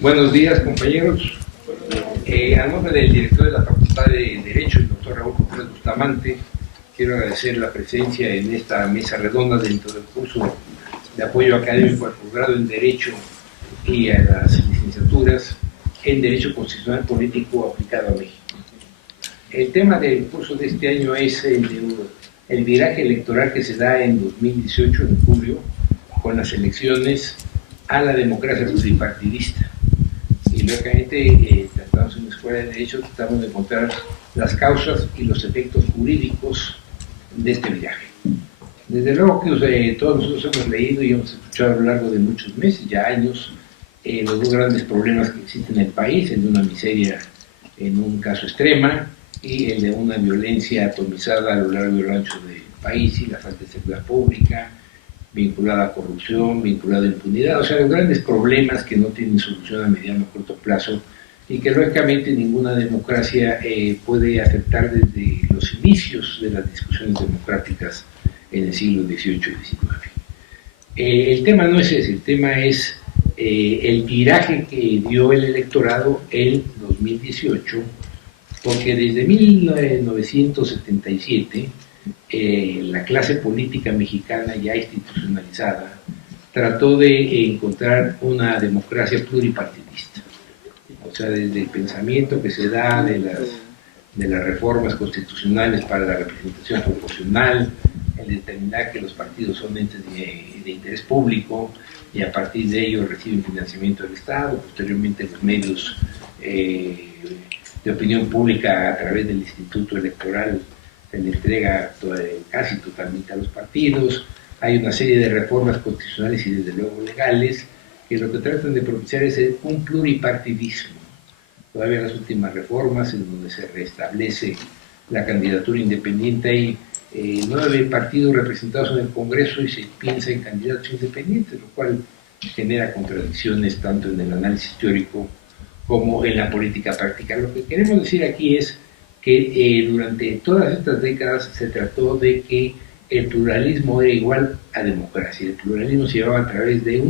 Buenos días, compañeros. A nombre del director de la Facultad de Derecho, el doctor Raúl Contreras Bustamante, quiero agradecer la presencia en esta mesa redonda dentro del curso de apoyo académico al posgrado en Derecho y a las licenciaturas en Derecho Constitucional Político aplicado a México. El tema del curso de este año es el viraje electoral que se da en 2018, en julio, con las elecciones a la democracia pluripartidista. Y lógicamente, tratamos en la Escuela de Derecho, tratamos de encontrar las causas y los efectos jurídicos de este viraje. Desde luego que todos nosotros hemos leído y hemos escuchado a lo largo de muchos meses, ya años, los dos grandes problemas que existen en el país, el de una miseria en un caso extrema y el de una violencia atomizada a lo largo y ancho del país y la falta de seguridad pública, vinculada a corrupción, vinculada a impunidad, o sea, los grandes problemas que no tienen solución a mediano o corto plazo y que lógicamente ninguna democracia puede aceptar desde los inicios de las discusiones democráticas en el siglo XVIII y XIX. El tema no es ese, el tema es el viraje que dio el electorado en 2018, porque desde 1977 la clase política mexicana ya institucionalizada trató de encontrar una democracia pluripartidista. O sea, desde el pensamiento que se da de las reformas constitucionales para la representación proporcional, el determinar que los partidos son entes de interés público y a partir de ello reciben financiamiento del Estado, posteriormente los medios de opinión pública a través del Instituto Electoral se le entrega casi totalmente a los partidos. Hay una serie de reformas constitucionales y desde luego legales que lo que tratan de propiciar es un pluripartidismo. Todavía las últimas reformas en donde se restablece la candidatura independiente hay 9 partidos representados en el Congreso y se piensa en candidatos independientes, lo cual genera contradicciones tanto en el análisis teórico como en la política práctica. Lo que queremos decir aquí es que durante todas estas décadas se trató de que el pluralismo era igual a democracia. El pluralismo se llevaba a través de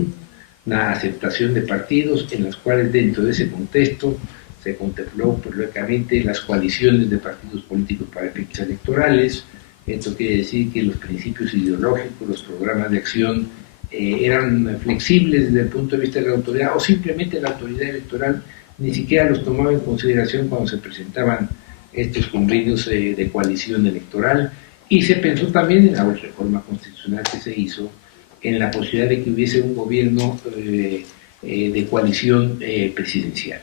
una aceptación de partidos en los cuales dentro de ese contexto se contempló pues, lógicamente las coaliciones de partidos políticos para efectos electorales. Esto quiere decir que los principios ideológicos, los programas de acción eran flexibles desde el punto de vista de la autoridad o simplemente la autoridad electoral ni siquiera los tomaba en consideración cuando se presentaban estos convenios de coalición electoral, y se pensó también en la reforma constitucional que se hizo en la posibilidad de que hubiese un gobierno de coalición presidencial,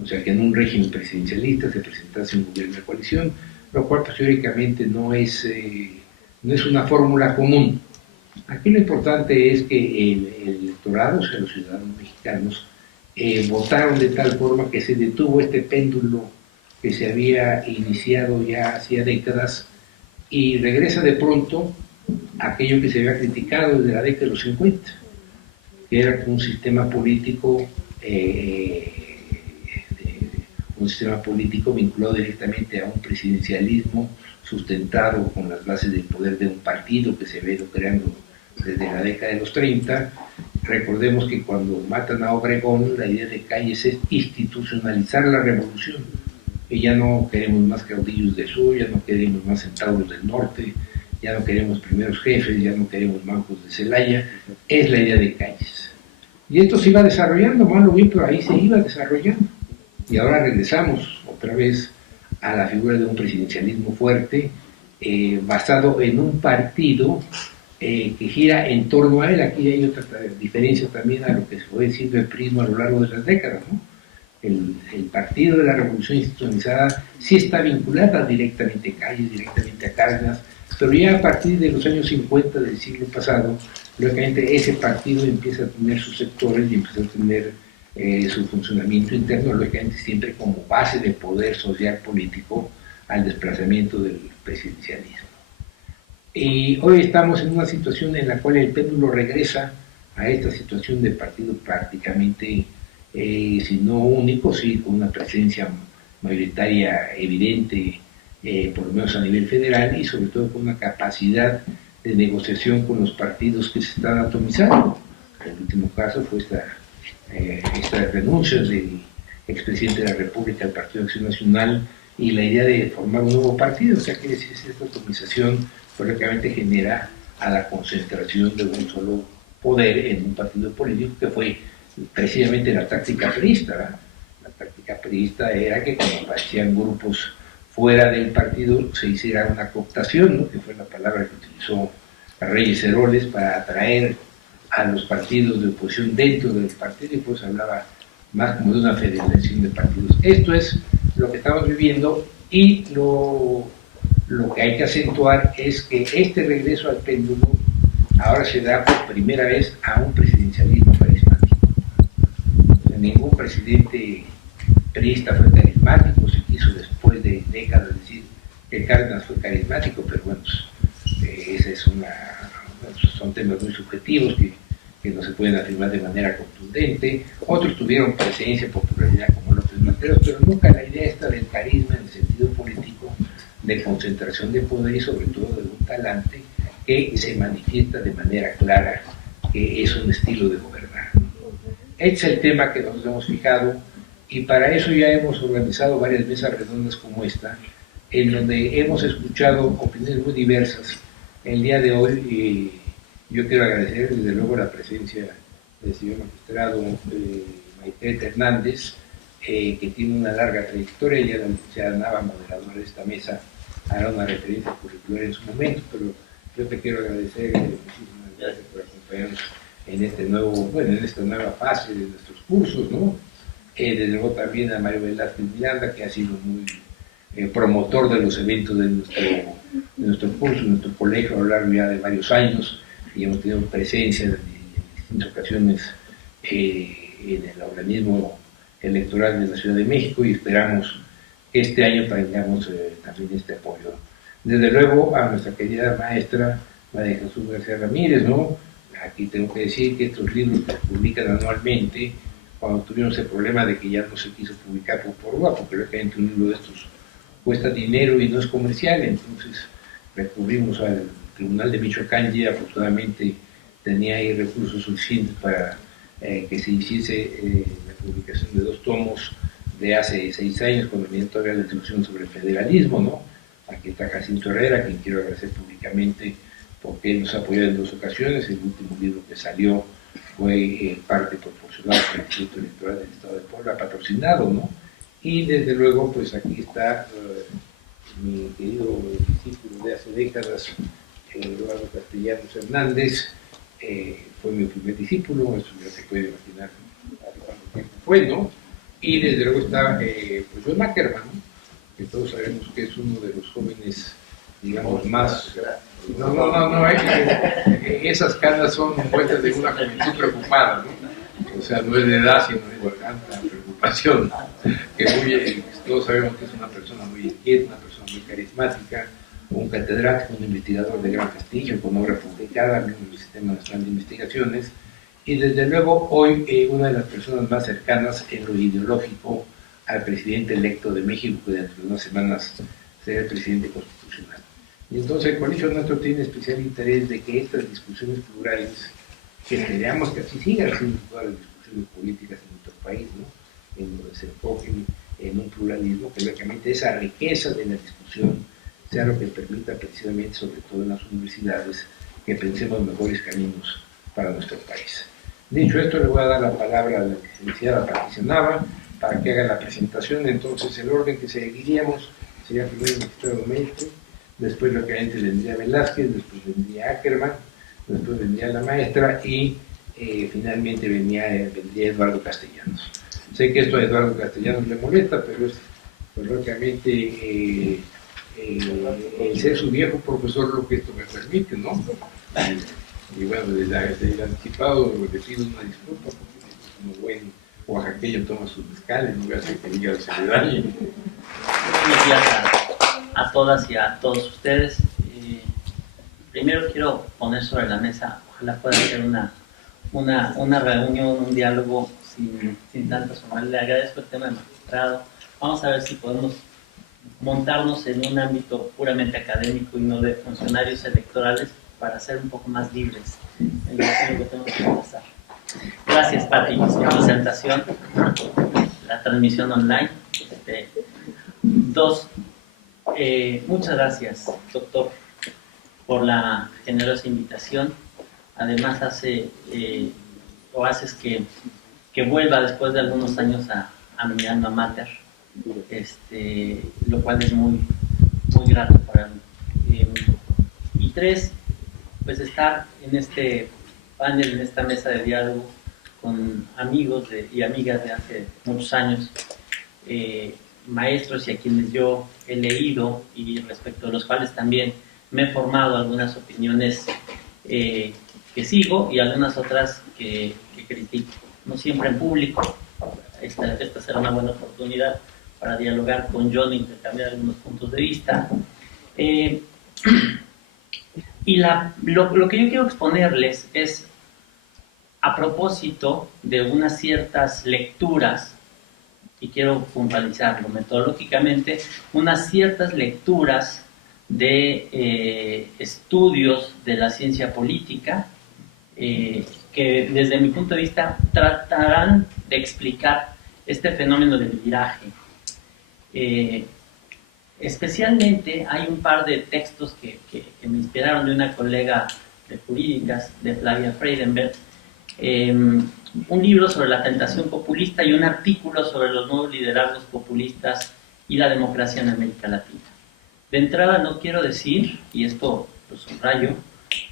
o sea que en un régimen presidencialista se presentase un gobierno de coalición, lo cual pues, teóricamente no es una fórmula común. Aquí lo importante es que el electorado, o sea los ciudadanos mexicanos, votaron de tal forma que se detuvo este péndulo que se había iniciado ya hacía décadas y regresa de pronto a aquello que se había criticado desde la década de los 50, que era un sistema político vinculado directamente a un presidencialismo sustentado con las bases del poder de un partido que se ve creando desde la década de los 30. Recordemos que cuando matan a Obregón, la idea de Calles es institucionalizar la revolución. Y ya no queremos más caudillos del sur, ya no queremos más centauros del norte, ya no queremos primeros jefes, ya no queremos mancos de Celaya, es la idea de Calles. Y esto se iba desarrollando, mal o bien, pero ahí se iba desarrollando. Y ahora regresamos otra vez a la figura de un presidencialismo fuerte, basado en un partido que gira en torno a él. Aquí hay otra diferencia también a lo que se fue diciendo el PRI a lo largo de las décadas, ¿no? El partido de la revolución institucionalizada sí está vinculada directamente a Calles, directamente a Cárdenas, pero ya a partir de los años 50 del siglo pasado, lógicamente ese partido empieza a tener sus sectores y empieza a tener su funcionamiento interno, lógicamente siempre como base de poder social político al desplazamiento del presidencialismo. Y hoy estamos en una situación en la cual el péndulo regresa a esta situación de partido prácticamente si no único, sí con una presencia mayoritaria evidente, por lo menos a nivel federal, y sobre todo con una capacidad de negociación con los partidos que se están atomizando. El último caso fue esta estas renuncias del expresidente de la República al Partido de Acción Nacional y la idea de formar un nuevo partido. O sea, que esta atomización prácticamente genera a la concentración de un solo poder en un partido político, que fue precisamente la táctica priista, ¿verdad? La táctica priista era que cuando aparecían grupos fuera del partido se hiciera una cooptación, ¿no? Que fue la palabra que utilizó Reyes Heroles para atraer a los partidos de oposición dentro del partido, y pues hablaba más como de una federación de partidos. Esto es lo que estamos viviendo, y lo que hay que acentuar es que este regreso al péndulo ahora se da por primera vez a un presidencialismo carismático. O sea, ningún presidente priista fue carismático. Se quiso después de décadas decir que Cárdenas fue carismático, pero bueno, esa es son temas muy subjetivos que no se pueden afirmar de manera contundente. Otros tuvieron presencia, popularidad, como López Mateos, pero nunca la idea esta del carisma en el sentido político, de concentración de poder y sobre todo de un talante que se manifiesta de manera clara que es un estilo de gobernar. Este es el tema que nos hemos fijado, y para eso ya hemos organizado varias mesas redondas como esta, en donde hemos escuchado opiniones muy diversas. El día de hoy yo quiero agradecer desde luego la presencia del señor magistrado Maite Hernández, que tiene una larga trayectoria. Ella, la licenciada Nava, moderadora de esta mesa, hará una referencia curricular en su momento, pero yo te quiero agradecer muchísimas gracias por acompañarnos en esta nueva fase de nuestros cursos, ¿no? Desde luego también a Mario Velázquez Miranda, que ha sido muy promotor de los eventos de nuestro curso, de nuestro colegio, a lo largo ya de varios años, y hemos tenido presencia en distintas ocasiones en el organismo electoral de la Ciudad de México, y esperamos que este año tengamos también este apoyo. Desde luego a nuestra querida maestra María Jesús García Ramírez, ¿no? Aquí tengo que decir que estos libros que se publican anualmente, cuando tuvimos el problema de que ya no se quiso publicar por Porúa, porque realmente un libro de estos cuesta dinero y no es comercial, entonces recurrimos al Tribunal de Michoacán, y afortunadamente tenía ahí recursos suficientes para que se hiciese la publicación de 2 tomos de hace 6 años, cuando venía todavía la discusión sobre el federalismo, ¿no? Aquí está Jacinto Herrera, a quien quiero agradecer públicamente porque él nos apoyó en 2 ocasiones. El último libro que salió fue parte proporcional por el Instituto Electoral del Estado de Puebla, patrocinado, ¿no? Y desde luego, pues aquí está mi querido discípulo de hace décadas, Eduardo Castellanos Hernández. Fue mi primer discípulo, eso ya se puede imaginar hace cuánto tiempo fue, ¿no? Y desde luego está pues John Ackerman, ¿no? Que todos sabemos que es uno de los jóvenes, digamos, más... No, esas canas son muestras de una juventud preocupada, ¿no? O sea, no es de edad, sino de tanta preocupación, que todos sabemos que es una persona muy inquieta, una persona muy carismática, un catedrático, un investigador de gran prestigio, con obra publicada en el Sistema Nacional de Investigaciones, y desde luego hoy una de las personas más cercanas en lo ideológico al presidente electo de México, que dentro de unas semanas será el presidente constitucional. Y entonces el colegio nuestro tiene especial interés de que estas discusiones plurales, que esperamos que así sigan siendo todas las discusiones políticas en nuestro país, ¿no? En donde se enfoquen en un pluralismo, que lógicamente esa riqueza de la discusión sea lo que permita precisamente, sobre todo en las universidades, que pensemos mejores caminos para nuestro país. Dicho esto, le voy a dar la palabra a la licenciada Patricia Nava para que haga la presentación. Entonces, el orden que seguiríamos sería primero el magistrado Maite, después lógicamente vendría Velázquez, después vendría Ackerman, después vendría la maestra y finalmente vendría Eduardo Castellanos. Sé que esto a Eduardo Castellanos le molesta, pero es pues, lógicamente el ser su viejo profesor lo que esto me permite, ¿no? Y bueno, desde el anticipado le pido una disculpa porque como buen oaxaqueño toma sus mezcales, no voy a hacer que diga se le dañe. Buenos días a todas y a todos ustedes. Primero quiero poner sobre la mesa, ojalá pueda ser una reunión, un diálogo sin tantas formales. Le agradezco el tema de magistrado. Vamos a ver si podemos montarnos en un ámbito puramente académico y no de funcionarios electorales para ser un poco más libres en lo que tenemos que pasar. Gracias, Pati, por su presentación, la transmisión online. Dos, muchas gracias, doctor, por la generosa invitación. Además, haces que vuelva después de algunos años a mi alma mater, lo cual es muy, muy grato para mí. Y tres, pues estar en este panel, en esta mesa de diálogo con amigos y amigas de hace muchos años, maestros y a quienes yo he leído y respecto a los cuales también me he formado algunas opiniones que sigo y algunas otras que critico. No siempre en público. Esta será una buena oportunidad para dialogar con John e intercambiar algunos puntos de vista. Y lo que yo quiero exponerles es, a propósito de unas ciertas lecturas, y quiero puntualizarlo metodológicamente, unas ciertas lecturas de estudios de la ciencia política que desde mi punto de vista tratarán de explicar este fenómeno del viraje. Especialmente hay un par de textos que me inspiraron de una colega de jurídicas, de Flavia Freidenberg, un libro sobre la tentación populista y un artículo sobre los nuevos liderazgos populistas y la democracia en América Latina. De entrada no quiero decir, y esto lo subrayo,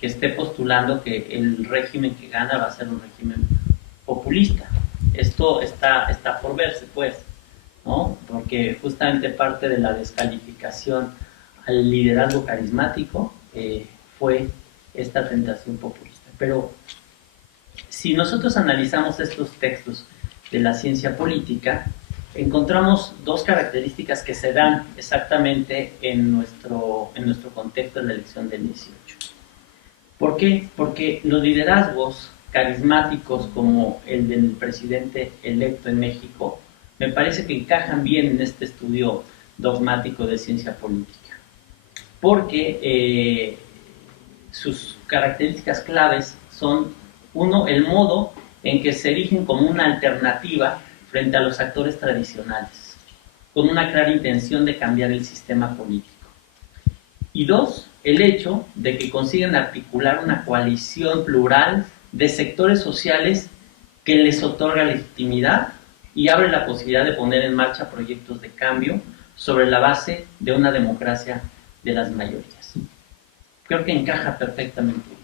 que esté postulando que el régimen que gana va a ser un régimen populista. Esto está por verse, pues, ¿no? Porque justamente parte de la descalificación al liderazgo carismático fue esta tentación populista. Pero si nosotros analizamos estos textos de la ciencia política, encontramos dos características que se dan exactamente en nuestro contexto de la elección del 18. ¿Por qué? Porque los liderazgos carismáticos como el del presidente electo en México me parece que encajan bien en este estudio dogmático de ciencia política, porque sus características claves son, uno, el modo en que se erigen como una alternativa frente a los actores tradicionales, con una clara intención de cambiar el sistema político. Y dos, el hecho de que consiguen articular una coalición plural de sectores sociales que les otorga legitimidad y abre la posibilidad de poner en marcha proyectos de cambio sobre la base de una democracia de las mayorías. Creo que encaja perfectamente bien.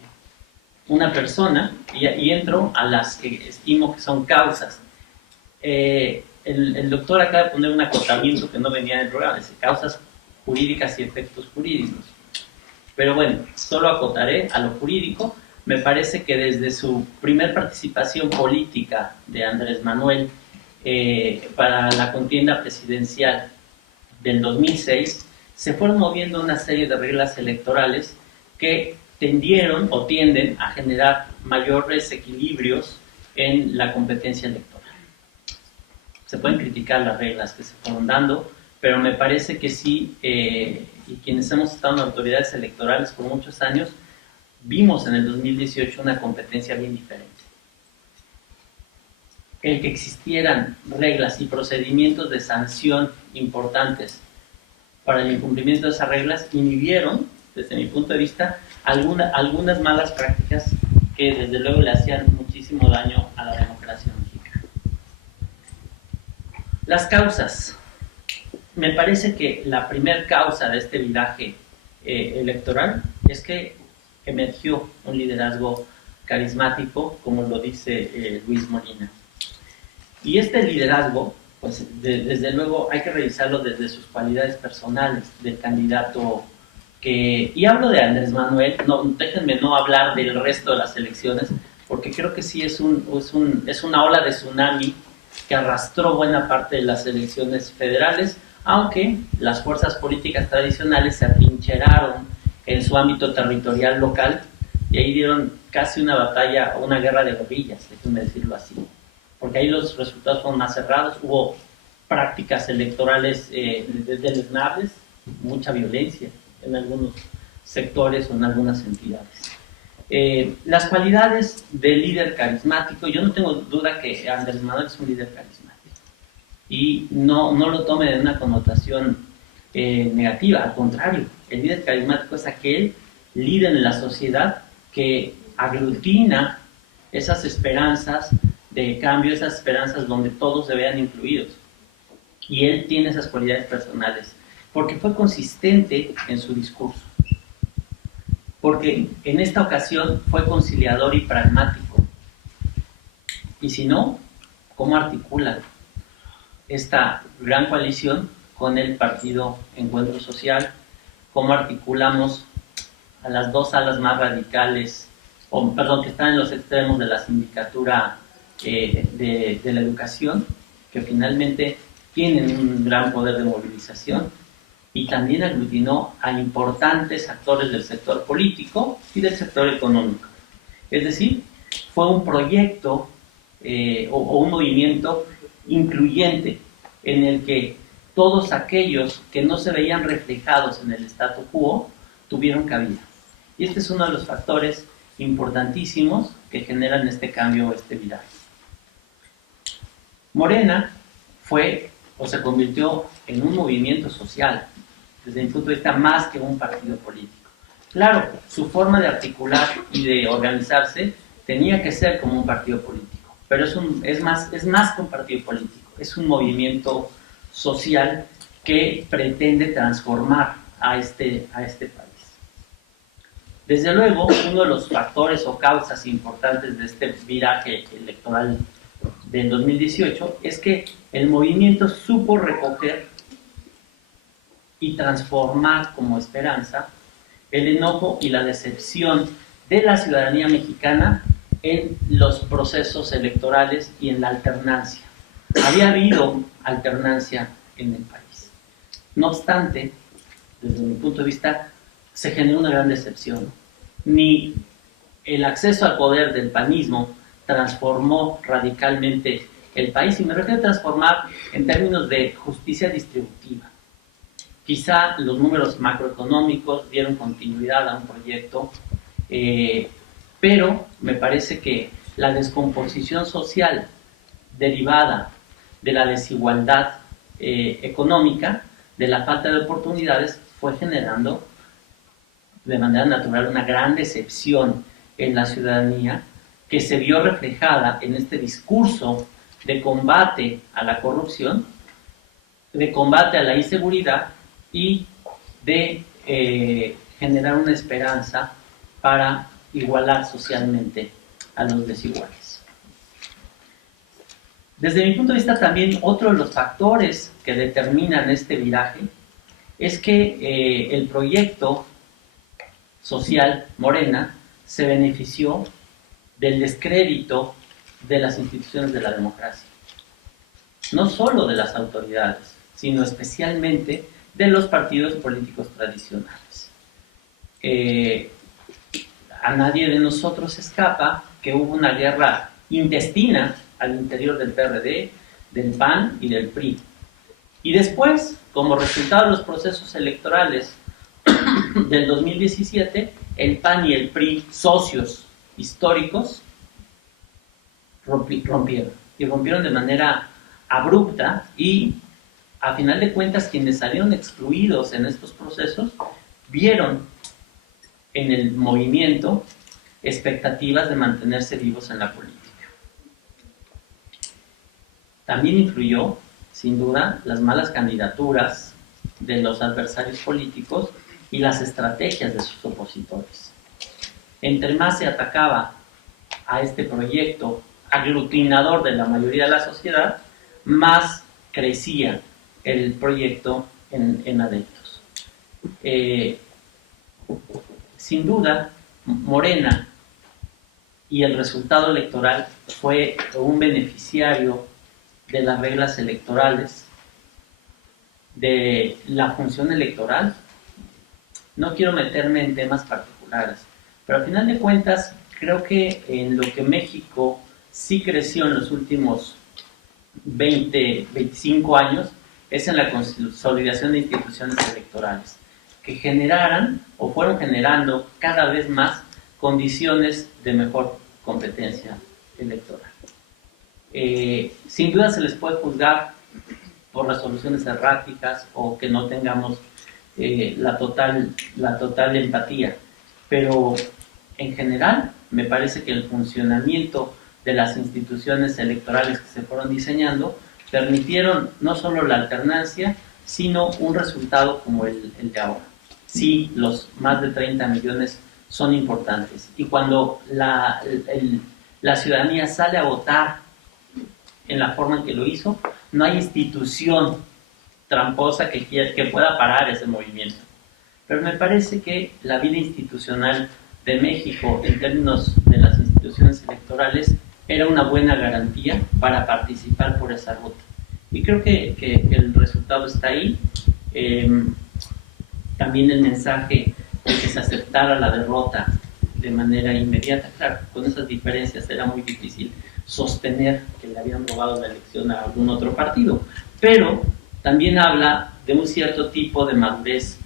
Una persona, y entro a las que estimo que son causas. El doctor acaba de poner un acotamiento que no venía del programa, dice causas jurídicas y efectos jurídicos. Pero bueno, solo acotaré a lo jurídico. Me parece que desde su primer participación política de Andrés Manuel para la contienda presidencial del 2006, se fueron moviendo una serie de reglas electorales que tendieron o tienden a generar mayores equilibrios en la competencia electoral. Se pueden criticar las reglas que se fueron dando, pero me parece que sí, y quienes hemos estado en autoridades electorales por muchos años, vimos en el 2018 una competencia bien diferente. El que existieran reglas y procedimientos de sanción importantes para el incumplimiento de esas reglas inhibieron, desde mi punto de vista, algunas malas prácticas que desde luego le hacían muchísimo daño a la democracia mexicana. Las causas. Me parece que la primera causa de este viraje electoral es que emergió un liderazgo carismático, como lo dice Luis Molina. Y este liderazgo, pues desde luego hay que revisarlo desde sus cualidades personales del candidato y hablo de Andrés Manuel, déjenme no hablar del resto de las elecciones, porque creo que sí es una ola de tsunami que arrastró buena parte de las elecciones federales, aunque las fuerzas políticas tradicionales se atrincheraron en su ámbito territorial local y ahí dieron casi una batalla, una guerra de guerrillas, déjenme decirlo así, porque ahí los resultados fueron más cerrados, hubo prácticas electorales deleznables, mucha violencia en algunos sectores o en algunas entidades. Las cualidades del líder carismático, yo no tengo duda que Andrés Manuel es un líder carismático y no lo tome de una connotación negativa, al contrario, el líder carismático es aquel líder en la sociedad que aglutina esas esperanzas de cambio, esas esperanzas donde todos se vean incluidos. Y él tiene esas cualidades personales, porque fue consistente en su discurso, porque en esta ocasión fue conciliador y pragmático. Y si no, ¿cómo articula esta gran coalición con el partido Encuentro Social? ¿Cómo articulamos a las dos alas más radicales, que están en los extremos de la sindicatura de la educación, que finalmente tienen un gran poder de movilización? Y también aglutinó a importantes actores del sector político y del sector económico. Es decir, fue un proyecto o un movimiento incluyente en el que todos aquellos que no se veían reflejados en el statu quo tuvieron cabida. Y este es uno de los factores importantísimos que generan este cambio, este viraje. Morena fue o se convirtió en un movimiento social, desde mi punto de vista, más que un partido político. Claro, su forma de articular y de organizarse tenía que ser como un partido político, pero es más que un partido político, es un movimiento social que pretende transformar a este país. Desde luego, uno de los factores o causas importantes de este viraje electoral del 2018 es que el movimiento supo recoger y transformar como esperanza el enojo y la decepción de la ciudadanía mexicana en los procesos electorales y en la alternancia. Había habido alternancia en el país. No obstante, desde mi punto de vista, se generó una gran decepción. Ni el acceso al poder del panismo transformó radicalmente el país, y me refiero a transformar en términos de justicia distributiva. Quizá los números macroeconómicos dieron continuidad a un proyecto, pero me parece que la descomposición social derivada de la desigualdad económica, de la falta de oportunidades, fue generando de manera natural una gran decepción en la ciudadanía, que se vio reflejada en este discurso de combate a la corrupción, de combate a la inseguridad y de generar una esperanza para igualar socialmente a los desiguales. Desde mi punto de vista, también otro de los factores que determinan este viraje es que el proyecto social Morena se benefició del descrédito de las instituciones de la democracia, no solo de las autoridades, sino especialmente de los partidos políticos tradicionales. A nadie de nosotros escapa que hubo una guerra intestina al interior del PRD, del PAN y del PRI. Y después, como resultado de los procesos electorales del 2017, el PAN y el PRI, socios históricos, rompieron de manera abrupta, y a final de cuentas quienes salieron excluidos en estos procesos vieron en el movimiento expectativas de mantenerse vivos en la política. También influyó, sin duda, las malas candidaturas de los adversarios políticos y las estrategias de sus opositores. Entre más se atacaba a este proyecto aglutinador de la mayoría de la sociedad, más crecía el proyecto en adeptos. Sin duda, Morena y el resultado electoral fue un beneficiario de las reglas electorales, de la función electoral. No quiero meterme en temas particulares, pero al final de cuentas creo que en lo que México sí creció en los últimos 25 años es en la consolidación de instituciones electorales que generaran o fueron generando cada vez más condiciones de mejor competencia electoral. Sin duda se les puede juzgar por resoluciones erráticas o que no tengamos la total empatía, pero en general me parece que el funcionamiento de las instituciones electorales que se fueron diseñando permitieron no solo la alternancia, sino un resultado como el de ahora. Sí, los más de 30 millones son importantes, y cuando la ciudadanía sale a votar en la forma en que lo hizo, no hay institución tramposa que pueda parar ese movimiento. Pero me parece que la vida institucional de México, en términos de las instituciones electorales, era una buena garantía para participar por esa ruta. Y creo que el resultado está ahí. También el mensaje de que se aceptara la derrota de manera inmediata. Claro, con esas diferencias era muy difícil sostener que le habían robado la elección a algún otro partido, pero también habla de un cierto tipo de madurez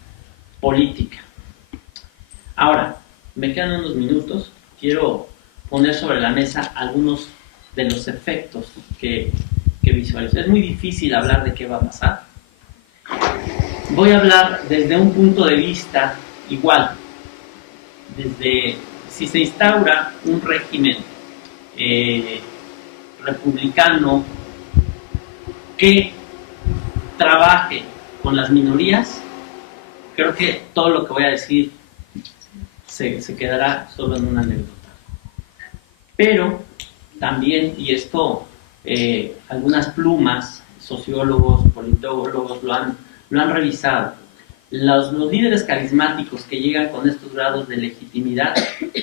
política. Ahora, me quedan unos minutos, quiero poner sobre la mesa algunos de los efectos que visualizo. Es muy difícil hablar de qué va a pasar. Voy a hablar desde un punto de vista igual, desde si se instaura un régimen republicano que trabaje con las minorías, creo que todo lo que voy a decir se quedará solo en una anécdota. Pero también, y esto algunas plumas, sociólogos, politólogos lo han revisado, los líderes carismáticos que llegan con estos grados de legitimidad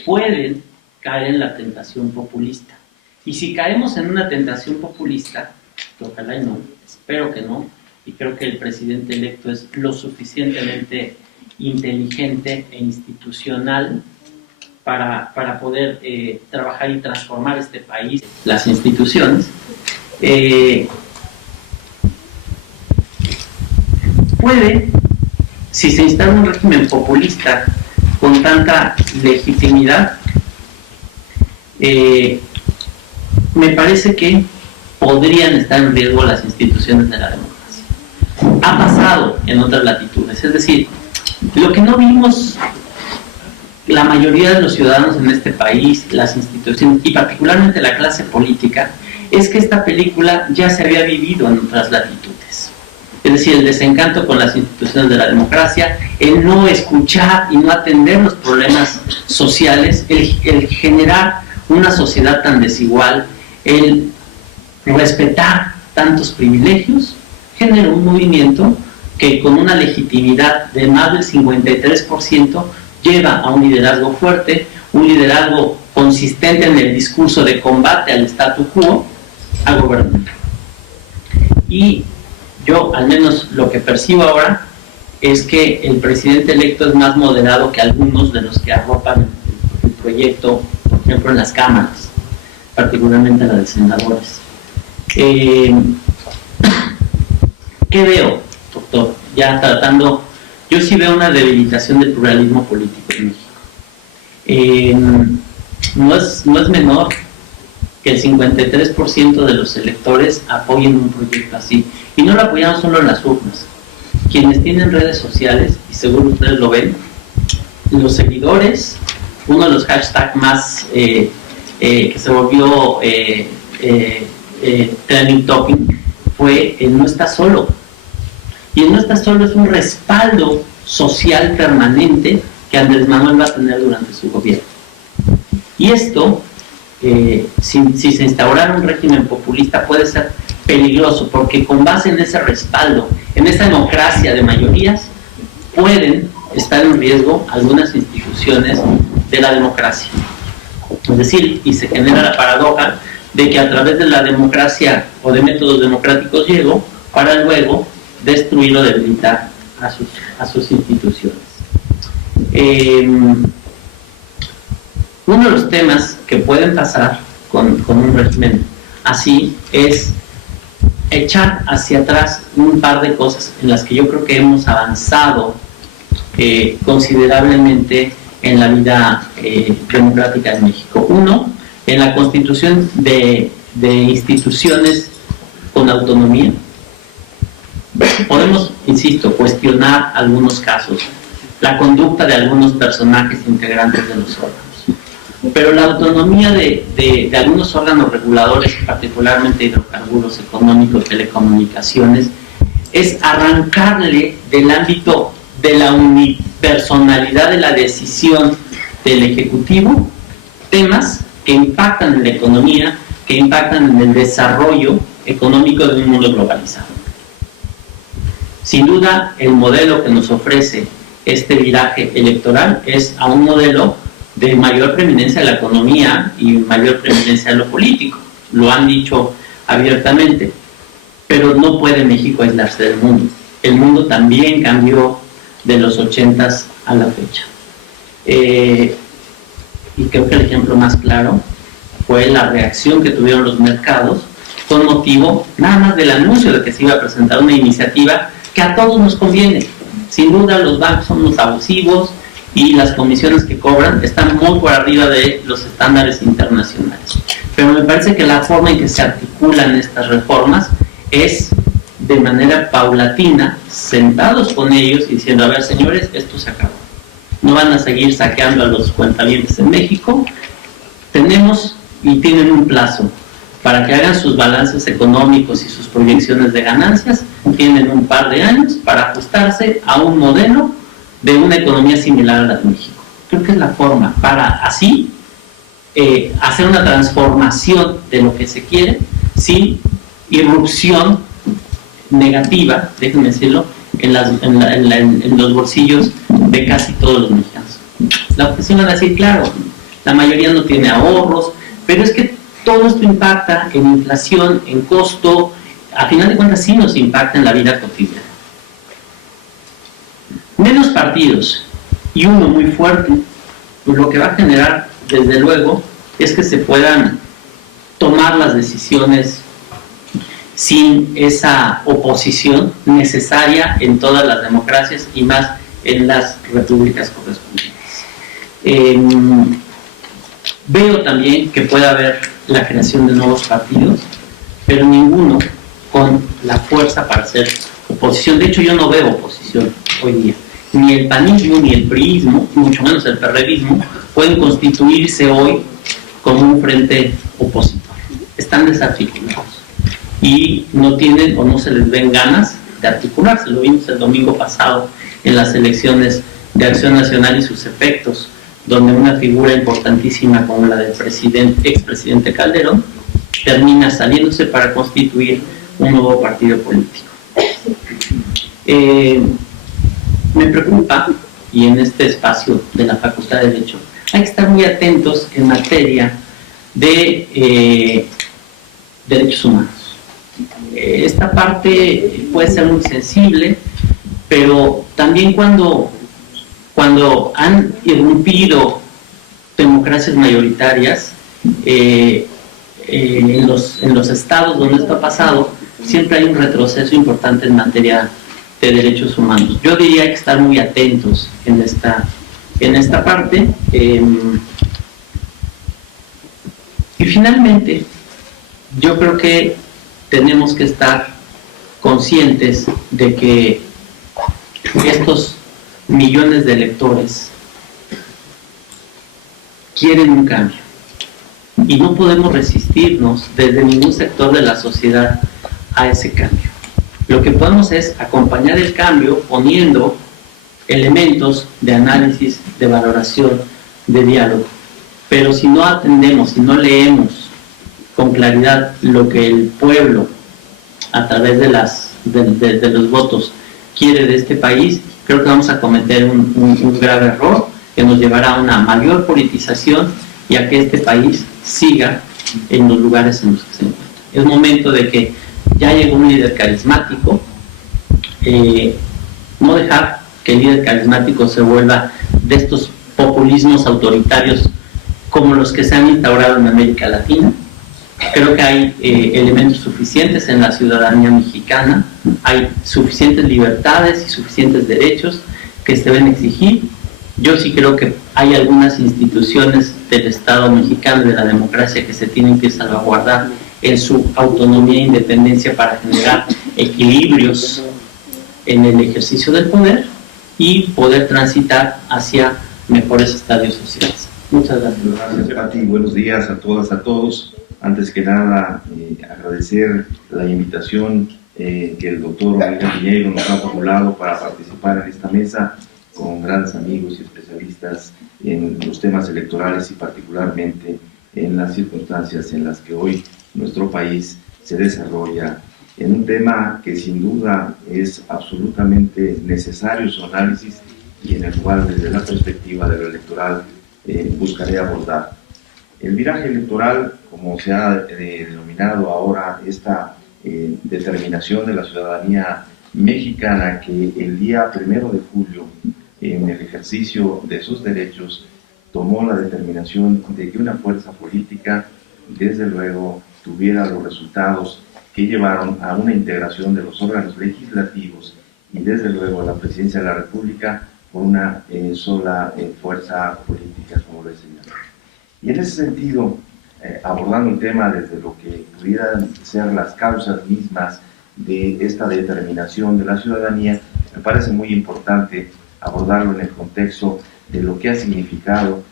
pueden caer en la tentación populista. Y si caemos en una tentación populista, que ojalá y no, espero que no, y creo que el presidente electo es lo suficientemente inteligente e institucional para poder trabajar y transformar este país, las instituciones, puede, si se instala un régimen populista con tanta legitimidad, me parece que podrían estar en riesgo las instituciones de la democracia. Ha pasado en otras latitudes, es decir, lo que no vimos la mayoría de los ciudadanos en este país, las instituciones y particularmente la clase política, es que esta película ya se había vivido en otras latitudes. Es decir, el desencanto con las instituciones de la democracia, el no escuchar y no atender los problemas sociales, el generar una sociedad tan desigual, el respetar tantos privilegios, generó un movimiento que con una legitimidad de más del 53% lleva a un liderazgo fuerte, un liderazgo consistente en el discurso de combate al statu quo, a gobernar. Y yo, al menos lo que percibo ahora, es que el presidente electo es más moderado que algunos de los que arropan el proyecto, por ejemplo, en las cámaras, particularmente la de senadores. ¿Qué veo, doctor? Ya tratando, yo sí veo una debilitación del pluralismo político en México. No es menor que el 53% de los electores apoyen un proyecto así. Y no lo apoyaron solo en las urnas. Quienes tienen redes sociales, y seguro ustedes lo ven, los seguidores, uno de los hashtags más que se volvió trending topic fue el no está solo. Y el no está solo es un respaldo social permanente que Andrés Manuel va a tener durante su gobierno. Y esto, si se instaurara un régimen populista, puede ser peligroso, porque con base en ese respaldo, en esa democracia de mayorías, pueden estar en riesgo algunas instituciones de la democracia. Es decir, y se genera la paradoja de que a través de la democracia o de métodos democráticos llego para luego destruir o debilitar a sus instituciones. Uno de los temas que pueden pasar con un régimen así es echar hacia atrás un par de cosas en las que yo creo que hemos avanzado considerablemente en la vida democrática de México. Uno, en la constitución de instituciones con autonomía. Podemos, insisto, cuestionar algunos casos, la conducta de algunos personajes integrantes de los órganos, pero la autonomía de algunos órganos reguladores, particularmente hidrocarburos, económicos, telecomunicaciones, es arrancarle del ámbito de la unipersonalidad de la decisión del Ejecutivo temas que impactan en la economía, que impactan en el desarrollo económico de un mundo globalizado. Sin duda, el modelo que nos ofrece este viraje electoral es a un modelo de mayor preeminencia de la economía y mayor preeminencia de lo político. Lo han dicho abiertamente, pero no puede México aislarse del mundo. El mundo también cambió de los 80s a la fecha. Y creo que el ejemplo más claro fue la reacción que tuvieron los mercados con motivo nada más del anuncio de que se iba a presentar una iniciativa que a todos nos conviene. Sin duda los bancos son los abusivos y las comisiones que cobran están muy por arriba de los estándares internacionales. Pero me parece que la forma en que se articulan estas reformas es de manera paulatina, sentados con ellos y diciendo, a ver señores, esto se acabó. No van a seguir saqueando a los cuentavientes en México. Tenemos y tienen un plazo para que hagan sus balances económicos y sus proyecciones de ganancias. Tienen un par de años para ajustarse a un modelo de una economía similar a la de México. Creo que es la forma para así hacer una transformación de lo que se quiere sin irrupción negativa, déjenme decirlo, en los bolsillos de casi todos los mexicanos. La oposición va a decir, claro, la mayoría no tiene ahorros, pero es que todo esto impacta en inflación, en costo, a final de cuentas sí nos impacta en la vida cotidiana. Menos partidos y uno muy fuerte, pues lo que va a generar, desde luego, es que se puedan tomar las decisiones sin esa oposición necesaria en todas las democracias y más en las repúblicas correspondientes. Veo también que puede haber la creación de nuevos partidos, pero ninguno con la fuerza para hacer oposición. De hecho, yo no veo oposición hoy día. Ni el panismo, ni el priismo, mucho menos el perredismo, pueden constituirse hoy como un frente opositor. Están desarticulados y no tienen o no se les ven ganas de articularse. Lo vimos el domingo pasado en las elecciones de Acción Nacional y sus efectos, donde una figura importantísima como la del expresidente Calderón termina saliéndose para constituir un nuevo partido político. Me preocupa, y en este espacio de la Facultad de Derecho hay que estar muy atentos en materia de derechos humanos. Esta parte puede ser muy sensible, pero también cuando han irrumpido democracias mayoritarias en los estados donde esto ha pasado, siempre hay un retroceso importante en materia de derechos humanos. Yo diría que hay que estar muy atentos en esta parte. Y finalmente, yo creo que tenemos que estar conscientes de que estos millones de electores quieren un cambio y no podemos resistirnos desde ningún sector de la sociedad a ese cambio. Lo que podemos es acompañar el cambio poniendo elementos de análisis, de valoración, de diálogo. Pero si no atendemos, si no leemos con claridad lo que el pueblo, a través de los votos, quiere de este país, creo que vamos a cometer un grave error que nos llevará a una mayor politización y a que este país siga en los lugares en los que se encuentra. Es momento de que ya llegó un líder carismático, no dejar que el líder carismático se vuelva de estos populismos autoritarios como los que se han instaurado en América Latina. Creo que hay elementos suficientes en la ciudadanía mexicana, hay suficientes libertades y suficientes derechos que se deben exigir Yo sí creo que hay algunas instituciones del Estado mexicano, de la democracia, que se tienen que salvaguardar en su autonomía e independencia para generar equilibrios en el ejercicio del poder y poder transitar hacia mejores estadios sociales. Muchas gracias. Gracias, Pati. Buenos días a todas, a todos. Antes que nada, agradecer la invitación que el doctor Miguel Piñeiro nos ha formulado para participar en esta mesa con grandes amigos y especialistas en los temas electorales y particularmente en las circunstancias en las que hoy nuestro país se desarrolla en un tema que sin duda es absolutamente necesario su análisis y en el cual desde la perspectiva de lo electoral buscaré abordar. El viraje electoral, como se ha denominado ahora esta determinación de la ciudadanía mexicana que el día 1 de julio, en el ejercicio de sus derechos, tomó la determinación de que una fuerza política, desde luego, tuviera los resultados que llevaron a una integración de los órganos legislativos y desde luego a la presidencia de la República con una sola fuerza política, como lo he señalado. Y en ese sentido, abordando el tema desde lo que pudieran ser las causas mismas de esta determinación de la ciudadanía, me parece muy importante abordarlo en el contexto de lo que ha significado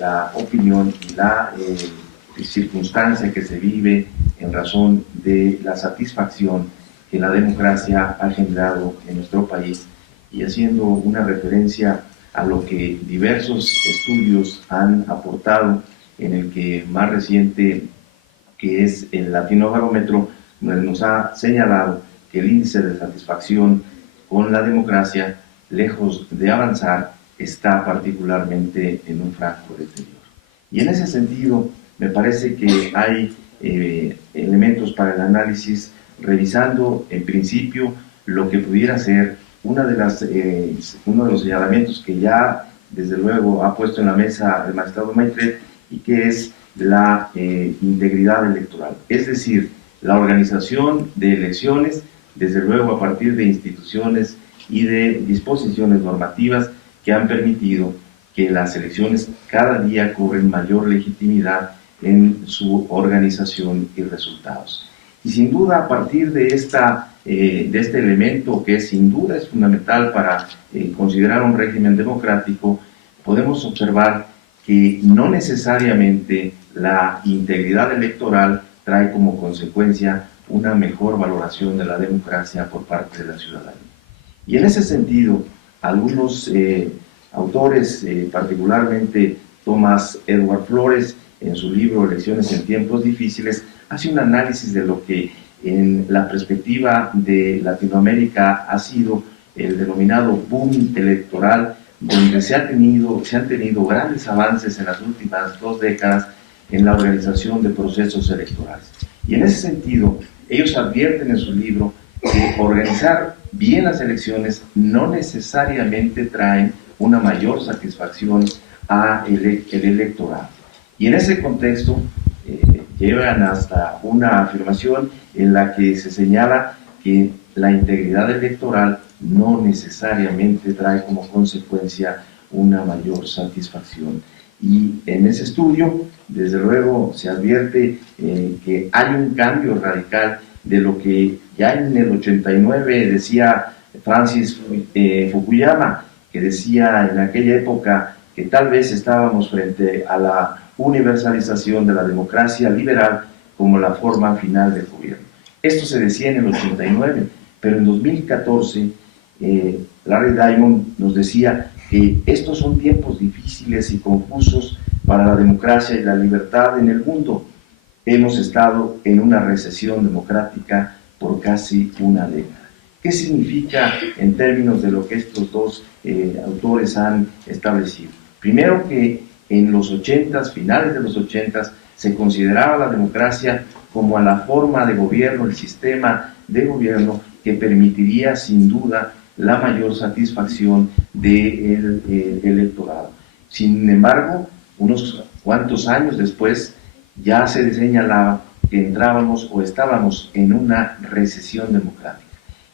la opinión y la circunstancia que se vive en razón de la satisfacción que la democracia ha generado en nuestro país, y haciendo una referencia a lo que diversos estudios han aportado, en el que más reciente, que es el Latinobarómetro, nos ha señalado que el índice de satisfacción con la democracia, lejos de avanzar, está particularmente en un franco deterioro. Y en ese sentido, me parece que hay elementos para el análisis, revisando en principio lo que pudiera ser uno de los señalamientos que ya desde luego ha puesto en la mesa el magistrado Maitret, y que es la integridad electoral, es decir, la organización de elecciones, desde luego a partir de instituciones y de disposiciones normativas que han permitido que las elecciones cada día cobren mayor legitimidad en su organización y resultados. Y sin duda, a partir de este elemento, que sin duda es fundamental para considerar un régimen democrático, podemos observar que no necesariamente la integridad electoral trae como consecuencia una mejor valoración de la democracia por parte de la ciudadanía. Y en ese sentido, algunos autores, particularmente Thomas Edward Flores, en su libro Elecciones en tiempos difíciles, hace un análisis de lo que en la perspectiva de Latinoamérica ha sido el denominado boom electoral, donde se han tenido grandes avances en las últimas 2 décadas en la organización de procesos electorales. Y en ese sentido, ellos advierten en su libro que organizar bien las elecciones no necesariamente traen una mayor satisfacción al electorado. Y en ese contexto llevan hasta una afirmación en la que se señala que la integridad electoral no necesariamente trae como consecuencia una mayor satisfacción. Y en ese estudio, desde luego, se advierte que hay un cambio radical de lo que ya en el 89 decía Francis Fukuyama, que decía en aquella época que tal vez estábamos frente a la universalización de la democracia liberal como la forma final del gobierno. Esto se decía en el 89, pero en 2014 Larry Diamond nos decía que estos son tiempos difíciles y confusos para la democracia y la libertad en el mundo. Hemos estado en una recesión democrática por casi una década. ¿Qué significa en términos de lo que estos dos autores han establecido? Primero, que en los 80s, finales de los 80s, se consideraba la democracia como la forma de gobierno, el sistema de gobierno que permitiría sin duda la mayor satisfacción del electorado. Sin embargo, unos cuantos años después ya se señalaba que entrábamos o estábamos en una recesión democrática.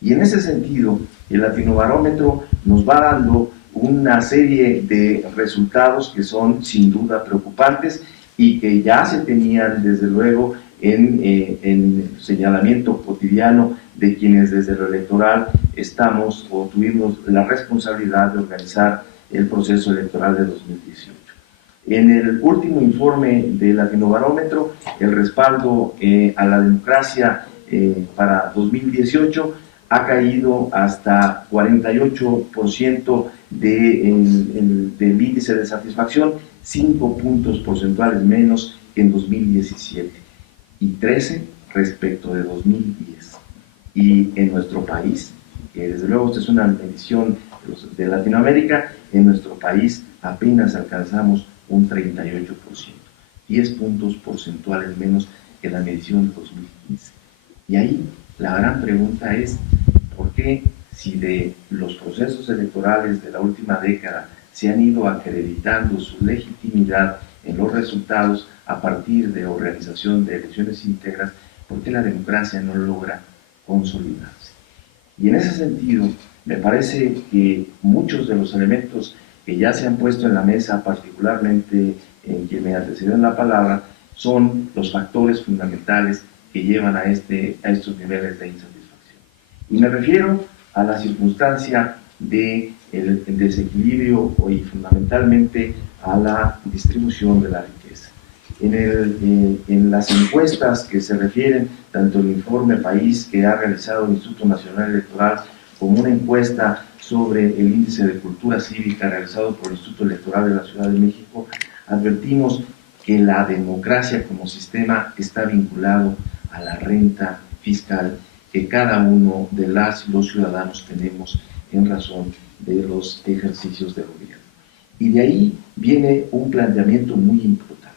Y en ese sentido, el Latinobarómetro nos va dando una serie de resultados que son sin duda preocupantes y que ya se tenían desde luego en señalamiento cotidiano de quienes desde lo electoral estamos o tuvimos la responsabilidad de organizar el proceso electoral de 2018. En el último informe del Latinobarómetro, el respaldo a la democracia para 2018 ha caído hasta 48% del índice de satisfacción, 5 puntos porcentuales menos que en 2017 y 13 respecto de 2010. Y en nuestro país, que desde luego esta es una medición de Latinoamérica, en nuestro país apenas alcanzamos un 38%, 10 puntos porcentuales menos que la medición de 2015. Y ahí la gran pregunta es, ¿por qué si de los procesos electorales de la última década se han ido acreditando su legitimidad en los resultados a partir de organización de elecciones íntegras, por qué la democracia no logra consolidarse? Y en ese sentido, me parece que muchos de los elementos que ya se han puesto en la mesa, particularmente en quien me antecedió la palabra, son los factores fundamentales que llevan a estos niveles de insatisfacción. Y me refiero a la circunstancia del desequilibrio y fundamentalmente a la distribución de la riqueza. En las encuestas que se refieren, tanto el informe País que ha realizado el Instituto Nacional Electoral como una encuesta sobre el índice de cultura cívica realizado por el Instituto Electoral de la Ciudad de México, advertimos que la democracia como sistema está vinculado a la renta fiscal que cada uno de las y los ciudadanos tenemos en razón de los ejercicios de gobierno. Y de ahí viene un planteamiento muy importante.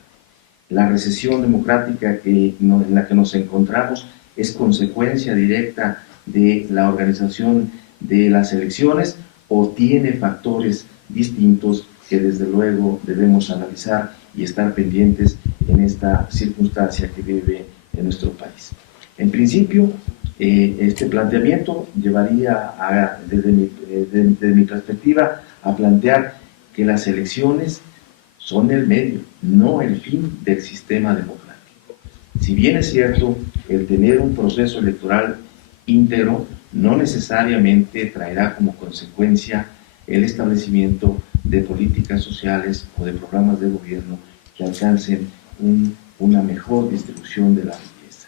La recesión democrática en la que nos encontramos es consecuencia directa de la organización de las elecciones o tiene factores distintos que desde luego debemos analizar y estar pendientes en esta circunstancia que vive en nuestro país. En principio, este planteamiento llevaría desde mi perspectiva a plantear que las elecciones son el medio, no el fin del sistema democrático. Si bien es cierto, el tener un proceso electoral íntegro no necesariamente traerá como consecuencia el establecimiento de políticas sociales o de programas de gobierno que alcancen una mejor distribución de la riqueza.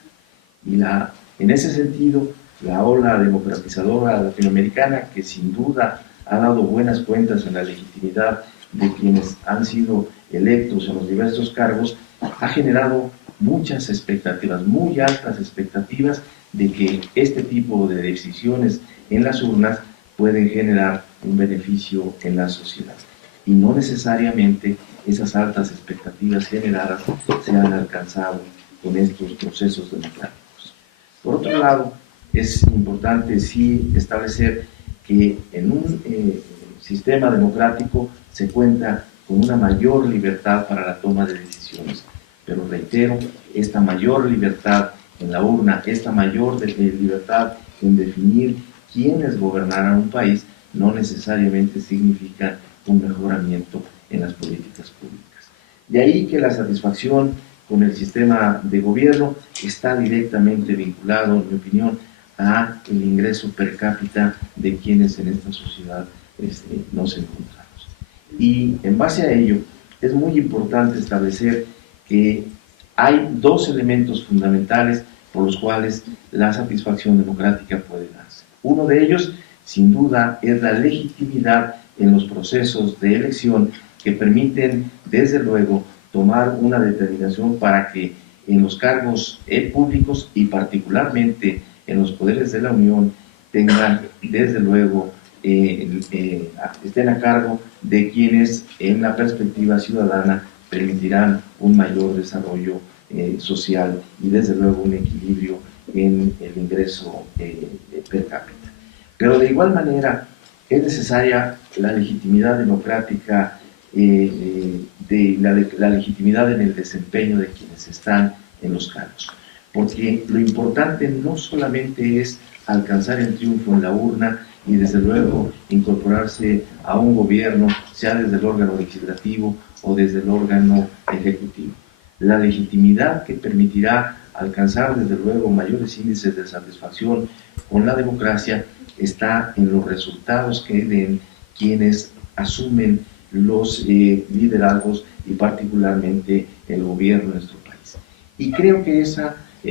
Y en ese sentido, la ola democratizadora latinoamericana, que sin duda ha dado buenas cuentas en la legitimidad de quienes han sido electos en los diversos cargos, ha generado muchas expectativas, muy altas expectativas de que este tipo de decisiones en las urnas pueden generar un beneficio en la sociedad. Y no necesariamente esas altas expectativas generadas se han alcanzado con estos procesos democráticos. Por otro lado, es importante sí establecer que en un sistema democrático se cuenta con una mayor libertad para la toma de decisiones. Pero reitero, esta mayor libertad en la urna, esta mayor libertad en definir quiénes gobernarán un país, no necesariamente significa un mejoramiento en las políticas públicas. De ahí que la satisfacción con el sistema de gobierno está directamente vinculado, en mi opinión, a el ingreso per cápita de quienes en esta sociedad nos encontramos. Y en base a ello, es muy importante establecer que hay dos elementos fundamentales por los cuales la satisfacción democrática puede darse. Uno de ellos, sin duda, es la legitimidad en los procesos de elección que permiten, desde luego, tomar una determinación para que en los cargos públicos y particularmente en los poderes de la Unión tengan, desde luego, estén a cargo de quienes en la perspectiva ciudadana permitirán un mayor desarrollo social y desde luego un equilibrio en el ingreso per cápita. Pero de igual manera es necesaria la legitimidad democrática, la legitimidad en el desempeño de quienes están en los cargos. Porque lo importante no solamente es alcanzar el triunfo en la urna y desde luego incorporarse a un gobierno, sea desde el órgano legislativo o desde el órgano ejecutivo. La legitimidad que permitirá alcanzar desde luego mayores índices de satisfacción con la democracia está en los resultados que den quienes asumen los liderazgos y particularmente el gobierno de nuestro país. Y creo que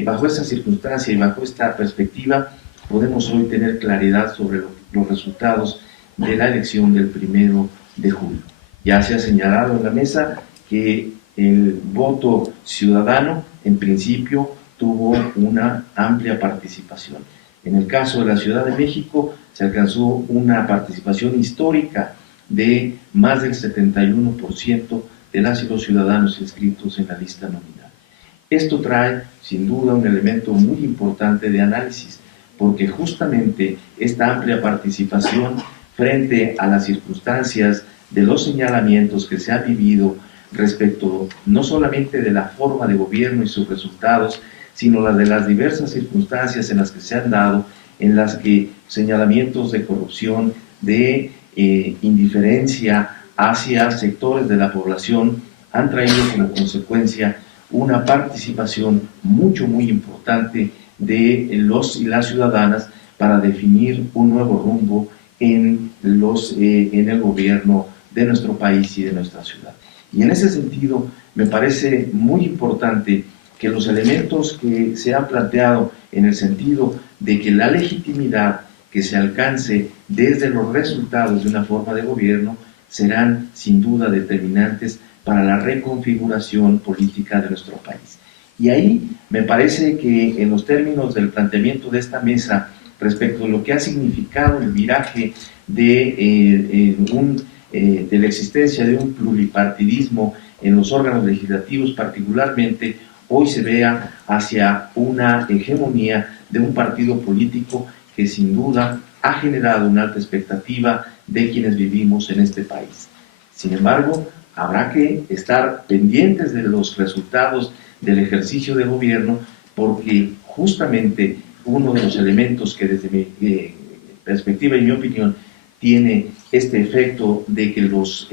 bajo esa circunstancia y bajo esta perspectiva podemos hoy tener claridad sobre los resultados de la elección del 1 de julio. Ya se ha señalado en la mesa que el voto ciudadano en principio tuvo una amplia participación. En el caso de la Ciudad de México se alcanzó una participación histórica de más del 71% de las y los ciudadanos inscritos en la lista nominal. Esto trae sin duda un elemento muy importante de análisis, porque justamente esta amplia participación frente a las circunstancias de los señalamientos que se ha vivido respecto no solamente de la forma de gobierno y sus resultados, sino la de las diversas circunstancias en las que se han dado, en las que señalamientos de corrupción, de indiferencia hacia sectores de la población han traído como consecuencia una participación muy importante de los y las ciudadanas para definir un nuevo rumbo en el gobierno de nuestro país y de nuestra ciudad. Y en ese sentido me parece muy importante que los elementos que se han planteado en el sentido de que la legitimidad que se alcance desde los resultados de una forma de gobierno serán sin duda determinantes para la reconfiguración política de nuestro país. Y ahí me parece que en los términos del planteamiento de esta mesa respecto a lo que ha significado el viraje de la existencia de un pluripartidismo en los órganos legislativos particularmente, hoy se vea hacia una hegemonía de un partido político que sin duda ha generado una alta expectativa de quienes vivimos en este país. Sin embargo, habrá que estar pendientes de los resultados del ejercicio de gobierno, porque justamente uno de los elementos que desde mi perspectiva y mi opinión tiene este efecto de que los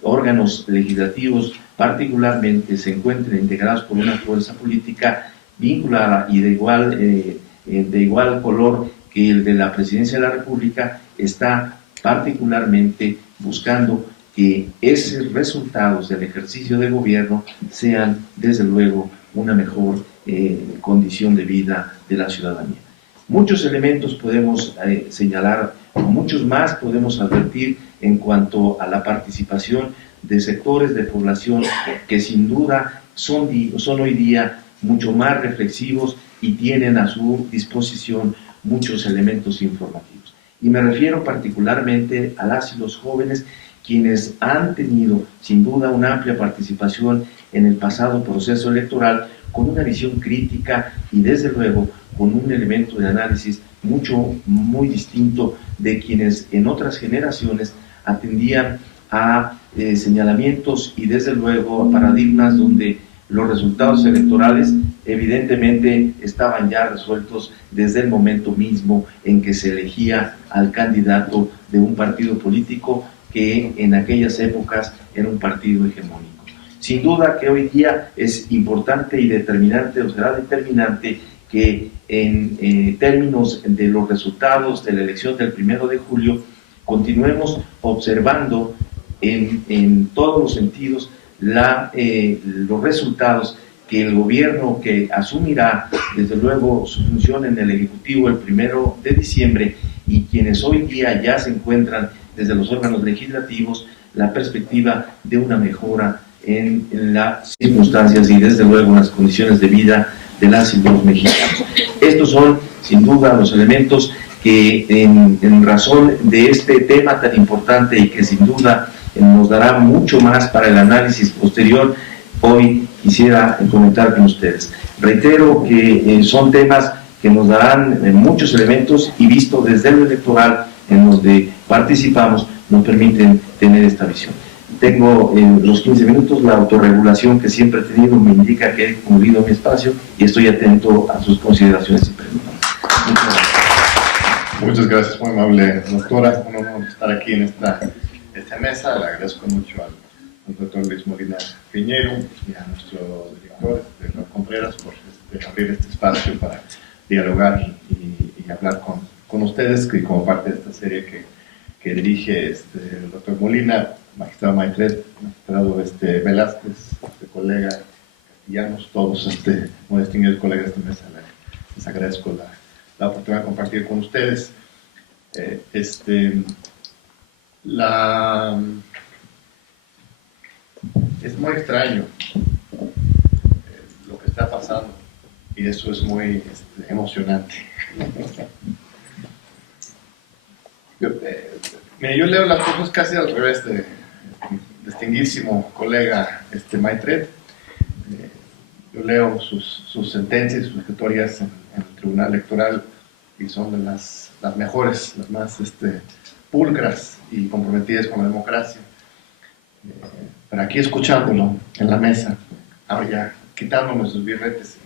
órganos legislativos particularmente se encuentren integrados por una fuerza política vinculada y de igual color que el de la Presidencia de la República, está particularmente buscando que esos resultados del ejercicio de gobierno sean desde luego una mejor condición de vida de la ciudadanía. Muchos elementos podemos señalar, muchos más podemos advertir en cuanto a la participación de sectores de población que sin duda son hoy día mucho más reflexivos y tienen a su disposición muchos elementos informativos. Y me refiero particularmente a las y los jóvenes, quienes han tenido sin duda una amplia participación en el pasado proceso electoral, con una visión crítica y desde luego con un elemento de análisis muy distinto de quienes en otras generaciones atendían a señalamientos y desde luego a paradigmas donde los resultados electorales evidentemente estaban ya resueltos desde el momento mismo en que se elegía al candidato de un partido político que en aquellas épocas era un partido hegemónico. Sin duda que hoy día es importante y determinante, o será determinante, que en términos de los resultados de la elección del 1 de julio continuemos observando en todos los sentidos los resultados que el gobierno que asumirá desde luego su función en el Ejecutivo el 1 de diciembre y quienes hoy día ya se encuentran desde los órganos legislativos, la perspectiva de una mejora en las circunstancias y desde luego en las condiciones de vida de las y los mexicanos. Estos son sin duda los elementos que en razón de este tema tan importante y que sin duda nos dará mucho más para el análisis posterior, hoy quisiera comentar con ustedes. Reitero que son temas que nos darán muchos elementos y visto desde lo electoral en donde participamos nos permiten tener esta visión. Tengo los 15 minutos, la autorregulación que siempre he tenido me indica que he cumplido mi espacio y estoy atento a sus consideraciones y preguntas. Muchas gracias. Muchas gracias, muy amable doctora. Un honor estar aquí en esta mesa. Le agradezco mucho al doctor Luis Molina Piñero y a nuestro director, Eduardo Contreras, por abrir este espacio para dialogar y hablar con ustedes, que como parte de esta serie que dirige el doctor Molina, magistrado Maitret, magistrado Velázquez, colega Castellanos, todos muy distinguidos colegas de esta mesa. Les agradezco la oportunidad de compartir con ustedes. Es muy extraño lo que está pasando y eso es muy emocionante. Yo leo las cosas casi al revés de distinguísimo colega Maitret. Yo leo sus sentencias, sus historias en el Tribunal Electoral y son de las mejores, las más pulcras y comprometidas con la democracia. Pero aquí escuchándolo en la mesa, ahora ya quitándonos sus birretes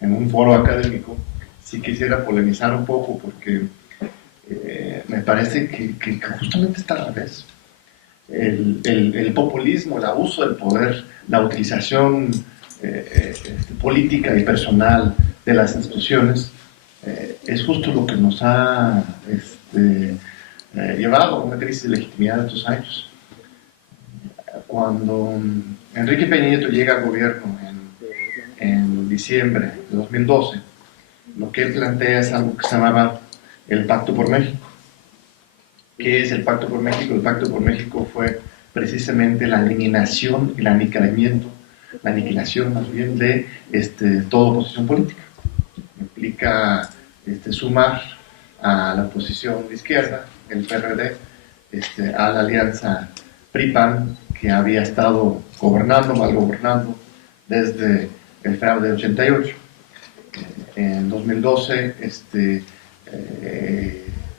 en un foro académico, sí quisiera polemizar un poco porque me parece que justamente está al revés. El populismo, el abuso del poder, la utilización política y personal de las instituciones es justo lo que nos ha llevado a una crisis de legitimidad de estos años. Cuando Enrique Peña Nieto llega al gobierno en diciembre de 2012, lo que él plantea es algo que se llamaba el Pacto por México. ¿Qué es el Pacto por México? El Pacto por México fue precisamente la eliminación y el aniquilamiento, la aniquilación más bien de toda oposición política. Implica sumar a la oposición de izquierda, el PRD, a la alianza PRI-PAN, que había estado mal gobernando desde el fraude de 88. En 2012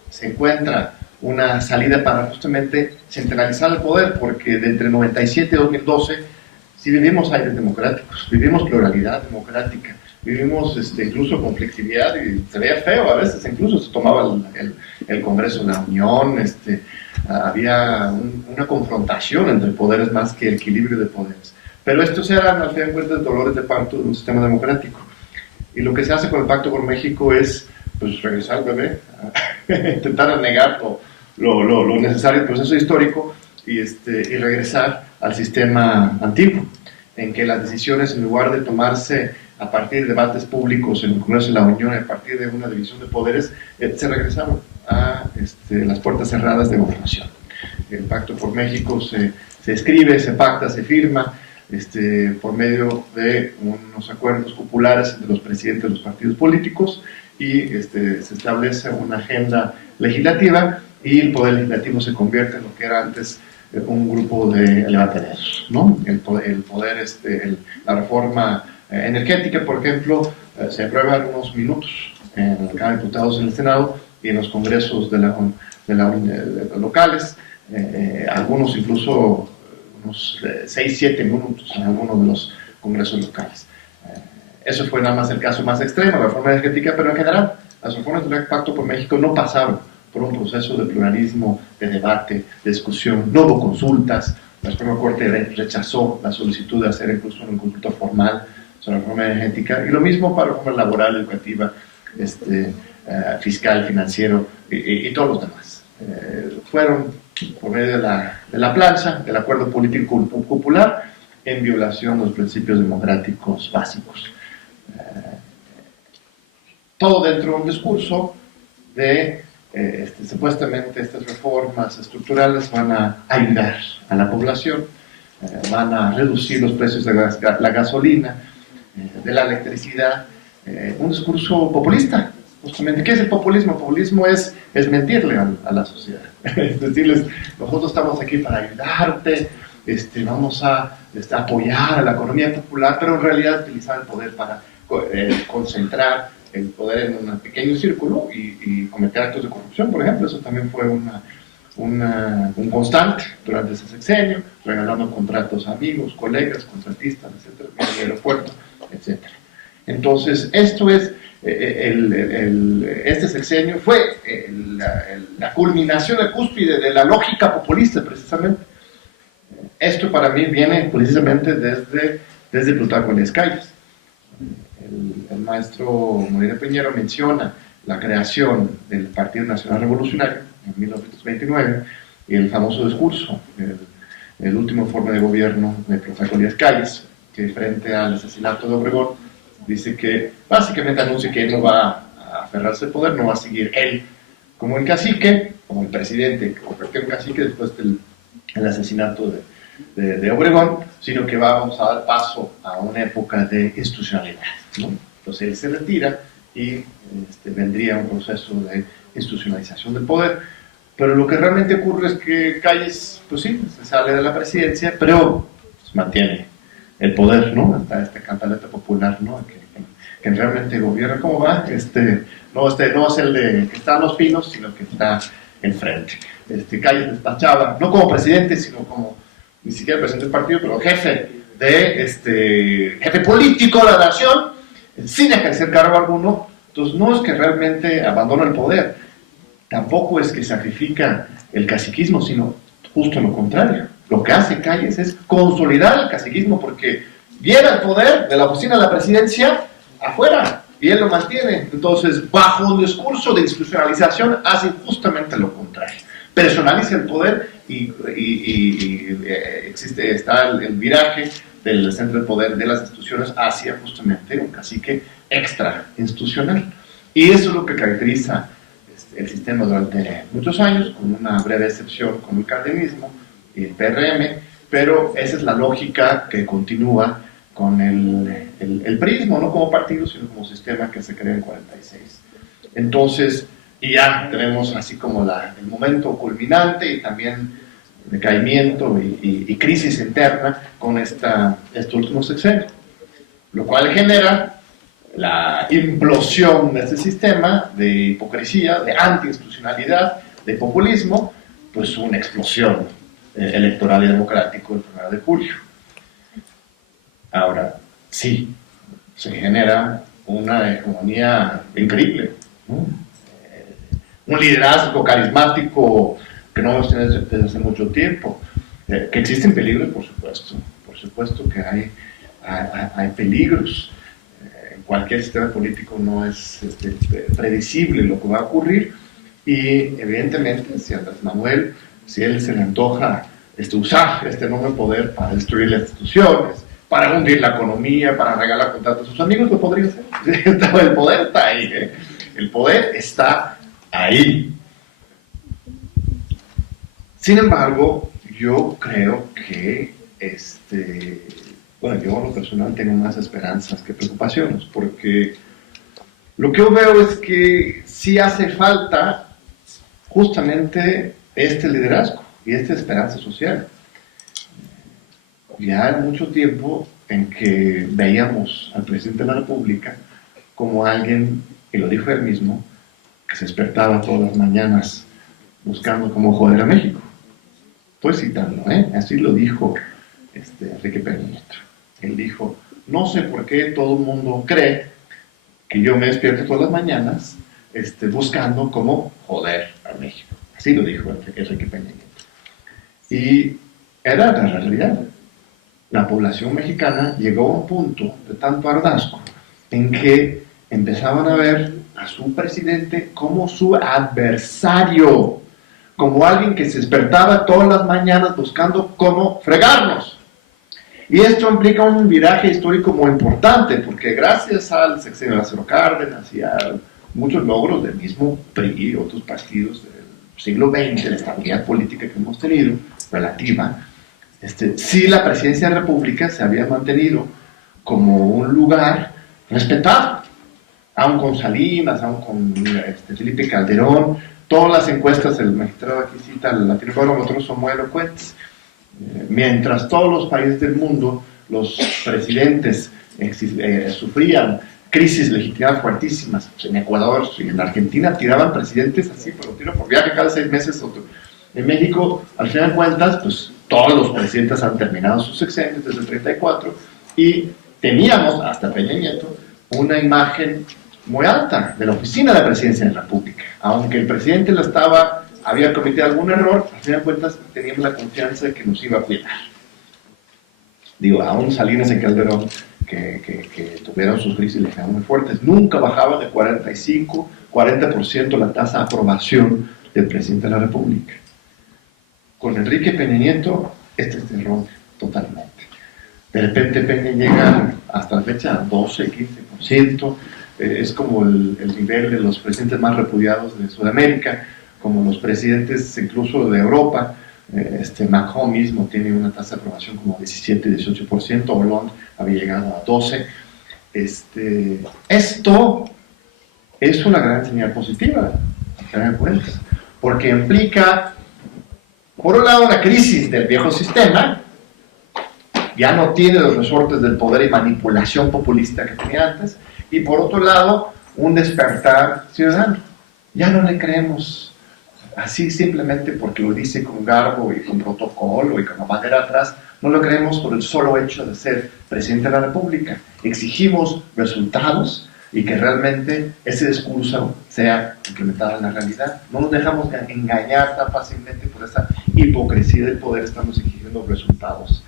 se encuentra una salida para justamente centralizar el poder, porque de entre 97 y 2012 sí vivimos aires democráticos, vivimos pluralidad democrática, vivimos incluso conflictividad y se veía feo a veces, incluso se tomaba el Congreso de la Unión, había una confrontación entre poderes más que equilibrio de poderes. Pero estos eran, al fin de cuentas, dolores de parto de un sistema democrático. Y lo que se hace con el Pacto por México es pues, regresar al bebé, intentar negar lo necesario del proceso histórico y regresar al sistema antiguo, en que las decisiones, en lugar de tomarse a partir de debates públicos en el Congreso de la Unión, a partir de una división de poderes, se regresaron a las puertas cerradas de gobernación. El Pacto por México se escribe, se pacta, se firma por medio de unos acuerdos populares entre los presidentes de los partidos políticos y se establece una agenda legislativa y el poder legislativo se convierte en lo que era antes un grupo de levantaderos, ¿no? La reforma energética, por ejemplo, se aprueba en unos minutos en la Cámara de Diputados y en el Senado y en los congresos locales, algunos incluso unos 6-7 minutos en algunos de los congresos locales. Eso fue nada más el caso más extremo, la reforma energética, pero en general las reformas del Pacto por México no pasaron por un proceso de pluralismo, de debate, de discusión, no hubo consultas. La Suprema Corte rechazó la solicitud de hacer incluso una consulta formal sobre la reforma energética, y lo mismo para la reforma laboral, educativa, fiscal, financiero y todos los demás. Fueron por medio de la plancha, del acuerdo político popular, en violación de los principios democráticos básicos. Todo dentro de un discurso de supuestamente estas reformas estructurales van a ayudar a la población, van a reducir los precios de la gasolina, de la electricidad, un discurso populista. Justamente, ¿qué es el populismo? El populismo es mentirle a la sociedad, es decirles, nosotros estamos aquí para ayudarte, vamos a apoyar a la economía popular, pero en realidad utilizar el poder para concentrar el poder en un pequeño círculo y cometer actos de corrupción, por ejemplo. Eso también fue un constante durante ese sexenio, regalando contratos a amigos, colegas, contratistas, etcétera, en el aeropuerto, etcétera. Entonces, esto es, este sexenio fue la culminación, la cúspide de la lógica populista, precisamente. Esto para mí viene precisamente desde Plutarco Elías Calles. El maestro Moreira Piñero menciona la creación del Partido Nacional Revolucionario en 1929 y el famoso discurso, el último informe de gobierno de Plutarco Elías Calles, que frente al asesinato de Obregón dice que básicamente anuncia que él no va a aferrarse al poder, no va a seguir él como el cacique, como el presidente que convirtió en cacique después del asesinato de Obregón, sino que vamos a dar paso a una época de institucionalidad, ¿no? Entonces él se retira y vendría un proceso de institucionalización del poder, pero lo que realmente ocurre es que Calles, pues sí, se sale de la presidencia, pero pues, mantiene el poder, ¿no? Hasta esta cantaleta popular, ¿no? Que realmente gobierna. ¿Cómo va? No es el de que está en Los Pinos, sino que está enfrente. Calles despachaba, no como presidente, sino como, ni siquiera presidente del partido, pero jefe político de la nación, sin ejercer cargo alguno. Entonces no es que realmente abandona el poder, tampoco es que sacrifica el caciquismo, sino justo lo contrario. Lo que hace Calles es consolidar el caciquismo, porque viene el poder de la oficina de la presidencia afuera, y él lo mantiene. Entonces, bajo un discurso de institucionalización, hace justamente lo contrario. Personaliza el poder y está el viraje del centro del poder de las instituciones hacia justamente un cacique extra institucional. Y eso es lo que caracteriza el sistema durante muchos años, con una breve excepción con el cardenismo y el PRM, pero esa es la lógica que continúa con el PRIismo, no como partido, sino como sistema que se creó en 46. Entonces, y ya tenemos así como el momento culminante y también decaimiento y crisis interna con este último sexenio, lo cual genera la implosión de este sistema de hipocresía, de antiinstitucionalidad, de populismo, pues una explosión electoral y democrático el 1 de julio. Ahora, sí, se genera una hegemonía increíble, ¿no? Un liderazgo carismático que no hemos tenido desde hace mucho tiempo, que existen peligros, por supuesto que hay peligros. En cualquier sistema político no es predecible lo que va a ocurrir, y evidentemente si a Andrés Manuel, si él se le antoja usar este enorme poder para destruir las instituciones, para hundir la economía, para regalar contratos a sus amigos, lo podría hacer. El poder está ahí, ¿eh? El poder está ahí. Sin embargo, yo creo que bueno, yo en lo personal tengo más esperanzas que preocupaciones, porque lo que yo veo es que sí hace falta justamente este liderazgo y esta esperanza social. Ya hay mucho tiempo en que veíamos al presidente de la República como alguien, y lo dijo él mismo, que se despertaba todas las mañanas buscando cómo joder a México. Estoy citando, así lo dijo Enrique Peña Nieto. Él dijo: no sé por qué todo el mundo cree que yo me despierto todas las mañanas buscando cómo joder a México. Así lo dijo Enrique Peña Nieto. Y era la realidad. La población mexicana llegó a un punto de tanto hartazgo en que empezaban a ver a su presidente como su adversario, como alguien que se despertaba todas las mañanas buscando cómo fregarnos. Y esto implica un viraje histórico muy importante, porque gracias al sexenio de Lázaro Cárdenas y a muchos logros del mismo PRI y otros partidos del siglo XX, la estabilidad política que hemos tenido, relativa, sí, la presidencia de la República se había mantenido como un lugar respetado, aún con Salinas, aún con Felipe Calderón. Todas las encuestas, el magistrado aquí cita al latinoamericano, son muy elocuentes. Mientras todos los países del mundo, los presidentes sufrían crisis legítimas fuertísimas, en Ecuador y en Argentina tiraban presidentes así, pero tiro por viaje cada 6 meses otro. En México, al final de cuentas, pues todos los presidentes han terminado sus sexenios desde el 34, y teníamos, hasta Peña Nieto, una imagen muy alta de la oficina de la presidencia de la República. Aunque el presidente había cometido algún error, al final de cuentas teníamos la confianza de que nos iba a cuidar. Digo, aún Salinas y Calderón, que tuvieron sus crisis legislativas muy fuertes, nunca bajaba de 45-40% la tasa de aprobación del presidente de la República. Con Enrique Peña Nieto, este es error totalmente. De repente Peña llega hasta la fecha a 12-15%, es como el nivel de los presidentes más repudiados de Sudamérica, como los presidentes incluso de Europa. Macron mismo tiene una tasa de aprobación como 17-18%, Hollande había llegado a 12%. Esto es una gran señal positiva, porque implica, por un lado, una crisis del viejo sistema, ya no tiene los resortes del poder y manipulación populista que tenía antes, y por otro lado, un despertar ciudadano. Ya no le creemos así simplemente porque lo dice con garbo y con protocolo y con la bandera atrás, no lo creemos por el solo hecho de ser presidente de la República. Exigimos resultados y que realmente ese discurso sea implementado en la realidad. No nos dejamos engañar tan fácilmente por esa hipocresía del poder, estamos exigiendo resultados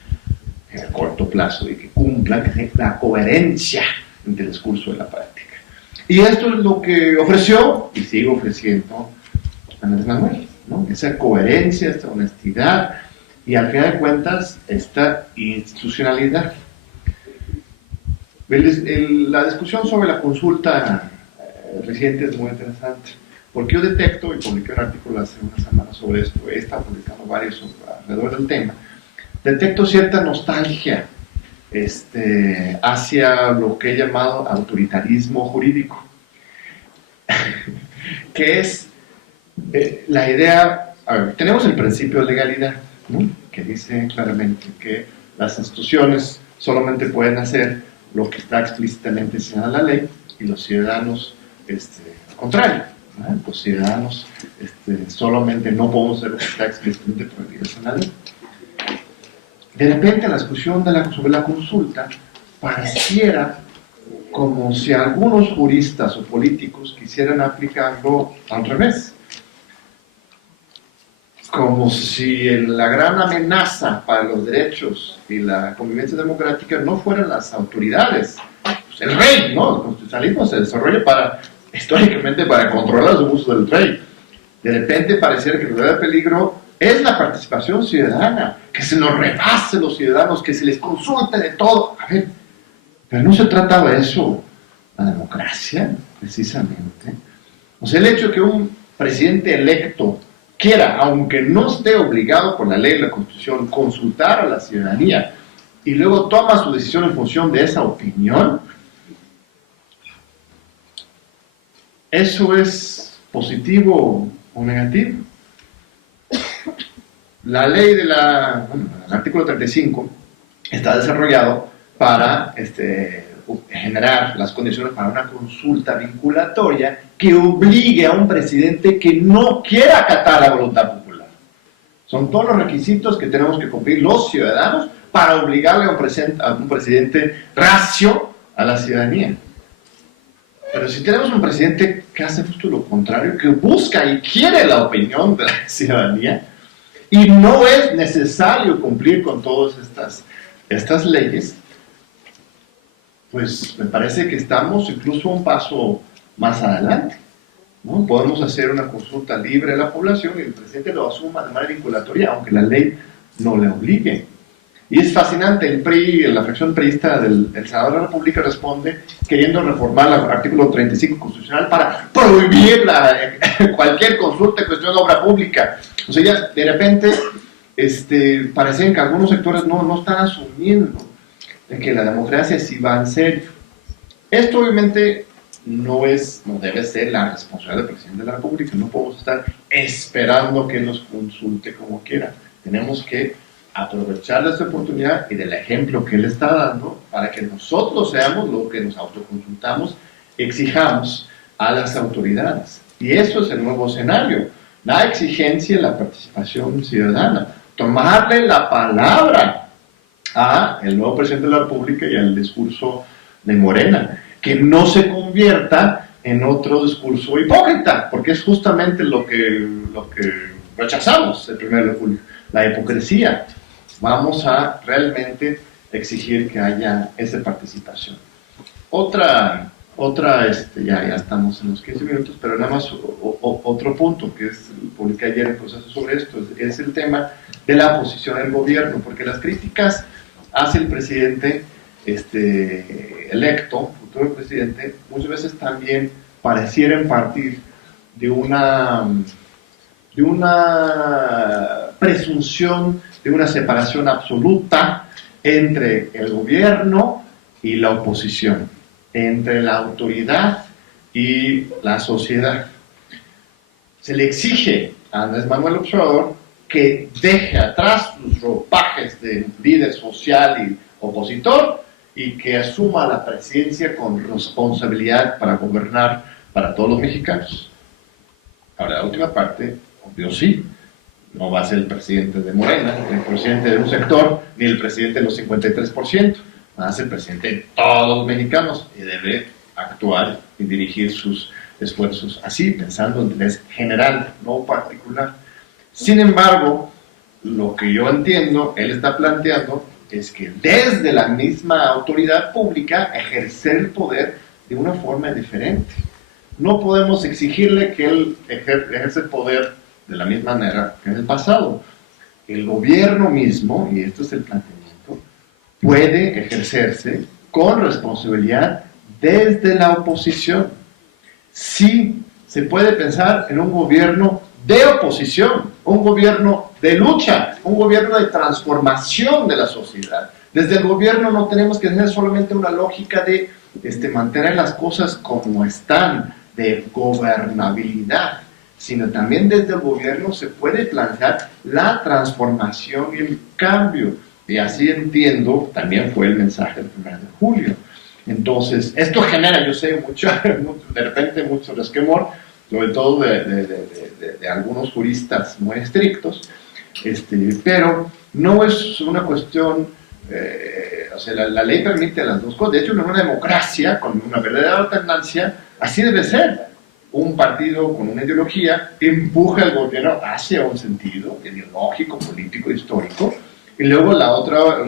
en el corto plazo y que cumplan, que tenga la coherencia entre el discurso y la práctica. Y esto es lo que ofreció y sigue ofreciendo Andrés Manuel, ¿no? Esa coherencia, esta honestidad y al final de cuentas esta institucionalidad. La discusión sobre la consulta reciente es muy interesante, porque yo detecto, y publiqué un artículo hace una semana sobre esto, he estado publicando varios alrededor del tema, detecto cierta nostalgia hacia lo que he llamado autoritarismo jurídico, que es la idea, tenemos el principio de legalidad, ¿no? Que dice claramente que las instituciones solamente pueden hacer lo que está explícitamente señalado en la ley y los ciudadanos al contrario, ¿no? Los ciudadanos solamente no podemos hacer lo que está explícitamente prohibido en la ley. De repente la discusión sobre la consulta pareciera como si algunos juristas o políticos quisieran aplicarlo al revés. Como si la gran amenaza para los derechos y la convivencia democrática no fueran las autoridades, pues el rey, ¿no? El constitucionalismo se desarrolla históricamente para controlar los usos del rey. De repente pareciera que el verdadero peligro es la participación ciudadana, que se nos rebase los ciudadanos, que se les consulte de todo. A ver, pero no se trataba de eso la democracia, precisamente. O sea, el hecho de que un presidente electo quiera, aunque no esté obligado por la ley y la Constitución, consultar a la ciudadanía y luego toma su decisión en función de esa opinión, ¿eso es positivo o negativo? La ley el artículo 35 está desarrollado para generar las condiciones para una consulta vinculatoria que obligue a un presidente que no quiera acatar la voluntad popular. Son todos los requisitos que tenemos que cumplir los ciudadanos para obligarle a un presidente racio a la ciudadanía. Pero si tenemos un presidente que hace justo lo contrario, que busca y quiere la opinión de la ciudadanía, y no es necesario cumplir con todas estas leyes, pues me parece que estamos incluso un paso más adelante, ¿no? Podemos hacer una consulta libre a la población y el presidente lo asuma de manera vinculatoria, aunque la ley no le obligue. Y es fascinante, el PRI, la fracción priista del Senado de la República responde queriendo reformar el artículo 35 constitucional para prohibir cualquier consulta en cuestión de obra pública. O sea, ya de repente parecen que algunos sectores no están asumiendo de que la democracia sí va en serio. Esto obviamente no debe ser la responsabilidad del presidente de la República. No podemos estar esperando que nos consulte como quiera. Tenemos que aprovechar de esta oportunidad y del ejemplo que él está dando para que nosotros seamos lo que nos autoconsultamos, exijamos a las autoridades. Y eso es el nuevo escenario, la exigencia y la participación ciudadana, tomarle la palabra a el nuevo presidente de la República y al discurso de Morena, que no se convierta en otro discurso hipócrita, porque es justamente lo que rechazamos el 1 de julio, la hipocresía. Vamos a realmente exigir que haya esa participación. Otra ya estamos en los 15 minutos, pero nada más otro punto que publiqué ayer en proceso sobre esto, es el tema de la oposición al gobierno, porque las críticas hacia el presidente electo, futuro presidente, muchas veces también parecieran partir de una presunción de una separación absoluta entre el gobierno y la oposición, entre la autoridad y la sociedad. Se le exige a Andrés Manuel López Obrador que deje atrás sus ropajes de líder social y opositor y que asuma la presidencia con responsabilidad para gobernar para todos los mexicanos. Ahora, la última parte, obvio sí, no va a ser el presidente de Morena, ni el presidente de un sector, ni el presidente de los 53%, va a ser el presidente de todos los mexicanos y debe actuar y dirigir sus esfuerzos así, pensando en interés general, no particular. Sin embargo, lo que yo entiendo, él está planteando, es que desde la misma autoridad pública ejercer el poder de una forma diferente. No podemos exigirle que él ejerce el poder de la misma manera que en el pasado. El gobierno mismo, y esto es el planteamiento, puede ejercerse con responsabilidad desde la oposición. Sí se puede pensar en un gobierno de oposición, un gobierno de lucha, un gobierno de transformación de la sociedad. Desde el gobierno no tenemos que tener solamente una lógica de mantener las cosas como están, de gobernabilidad, sino también desde el gobierno se puede plantear la transformación y el cambio. Y así entiendo, también fue el mensaje del 1 de julio. Entonces, esto genera, yo sé, de repente mucho resquemor, sobre todo de algunos juristas muy estrictos, pero no es una cuestión, o sea, la ley permite las dos cosas. De hecho, en una democracia, con una verdadera alternancia, así debe ser. Un partido con una ideología empuja al gobierno hacia un sentido ideológico, político, histórico, y luego el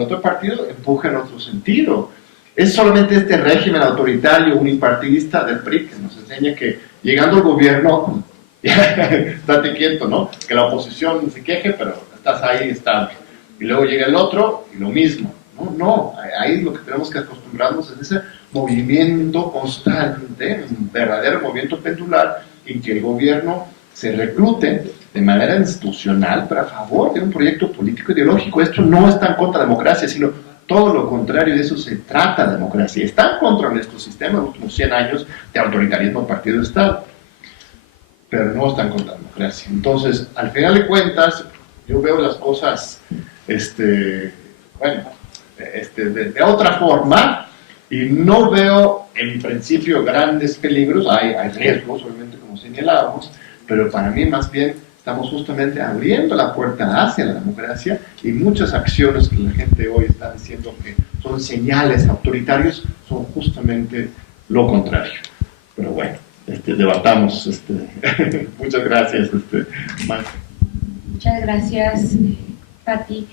otro partido empuja en otro sentido. Es solamente este régimen autoritario, unipartidista del PRI que nos enseña que llegando al gobierno, estate quieto, ¿no? Que la oposición se queje, pero estás ahí estable. Y luego llega el otro y lo mismo. No, ahí lo que tenemos que acostumbrarnos es ese movimiento constante, un verdadero movimiento pendular, en que el gobierno se reclute de manera institucional para favor de un proyecto político ideológico. Esto no está en contra de la democracia, sino todo lo contrario, de eso se trata la democracia. Está en contra de nuestro sistema, los últimos 100 años de autoritarismo partido de Estado, pero no está en contra de la democracia. Entonces, al final de cuentas, yo veo las cosas, de otra forma, y no veo en principio grandes peligros. Hay riesgos, obviamente, como señalábamos, pero para mí más bien estamos justamente abriendo la puerta hacia la democracia, y muchas acciones que la gente hoy está diciendo que son señales autoritarios son justamente lo contrario. Pero bueno, debatamos. Muchas gracias, Marta. Muchas gracias, Pati.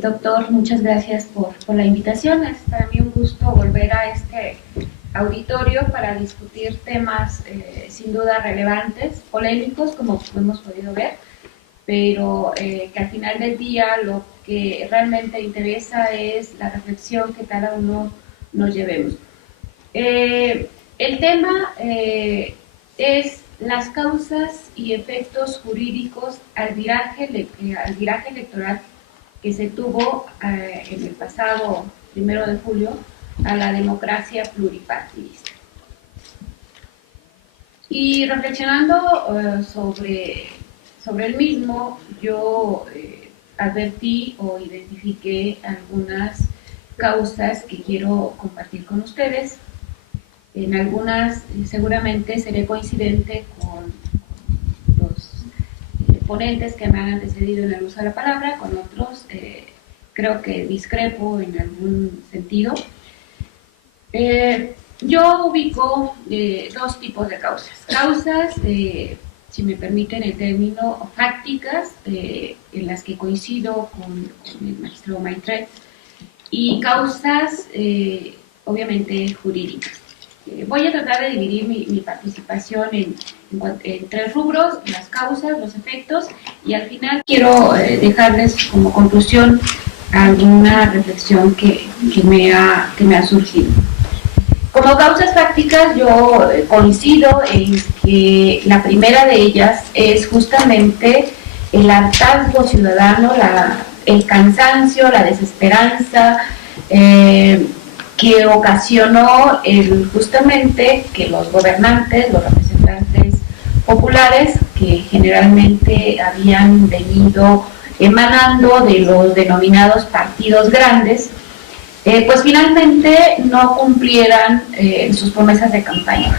Doctor, muchas gracias por la invitación. Es para mí un gusto volver a este auditorio para discutir temas sin duda relevantes, polémicos, como hemos podido ver, pero que al final del día lo que realmente interesa es la reflexión que cada uno nos llevemos. El tema es las causas y efectos jurídicos al viraje electoral que se tuvo en el pasado 1 de julio a la democracia pluripartidista. Y reflexionando sobre el mismo, yo advertí o identifiqué algunas causas que quiero compartir con ustedes. En algunas seguramente seré coincidente con los ponentes que me han antecedido en el uso de la palabra, con otros creo que discrepo en algún sentido. Yo ubico dos tipos de causas. Causas, si me permiten el término, fácticas, en las que coincido con el magistrado Maitret, y causas, obviamente, jurídicas. Voy a tratar de dividir mi participación en 3 rubros: las causas, los efectos, y al final quiero dejarles como conclusión alguna reflexión que me ha surgido. Como causas fácticas, yo coincido en que la primera de ellas es justamente el hartazgo ciudadano, el cansancio, la desesperanza, que ocasionó justamente que los gobernantes, los representantes populares, que generalmente habían venido emanando de los denominados partidos grandes, pues finalmente no cumplieran sus promesas de campaña,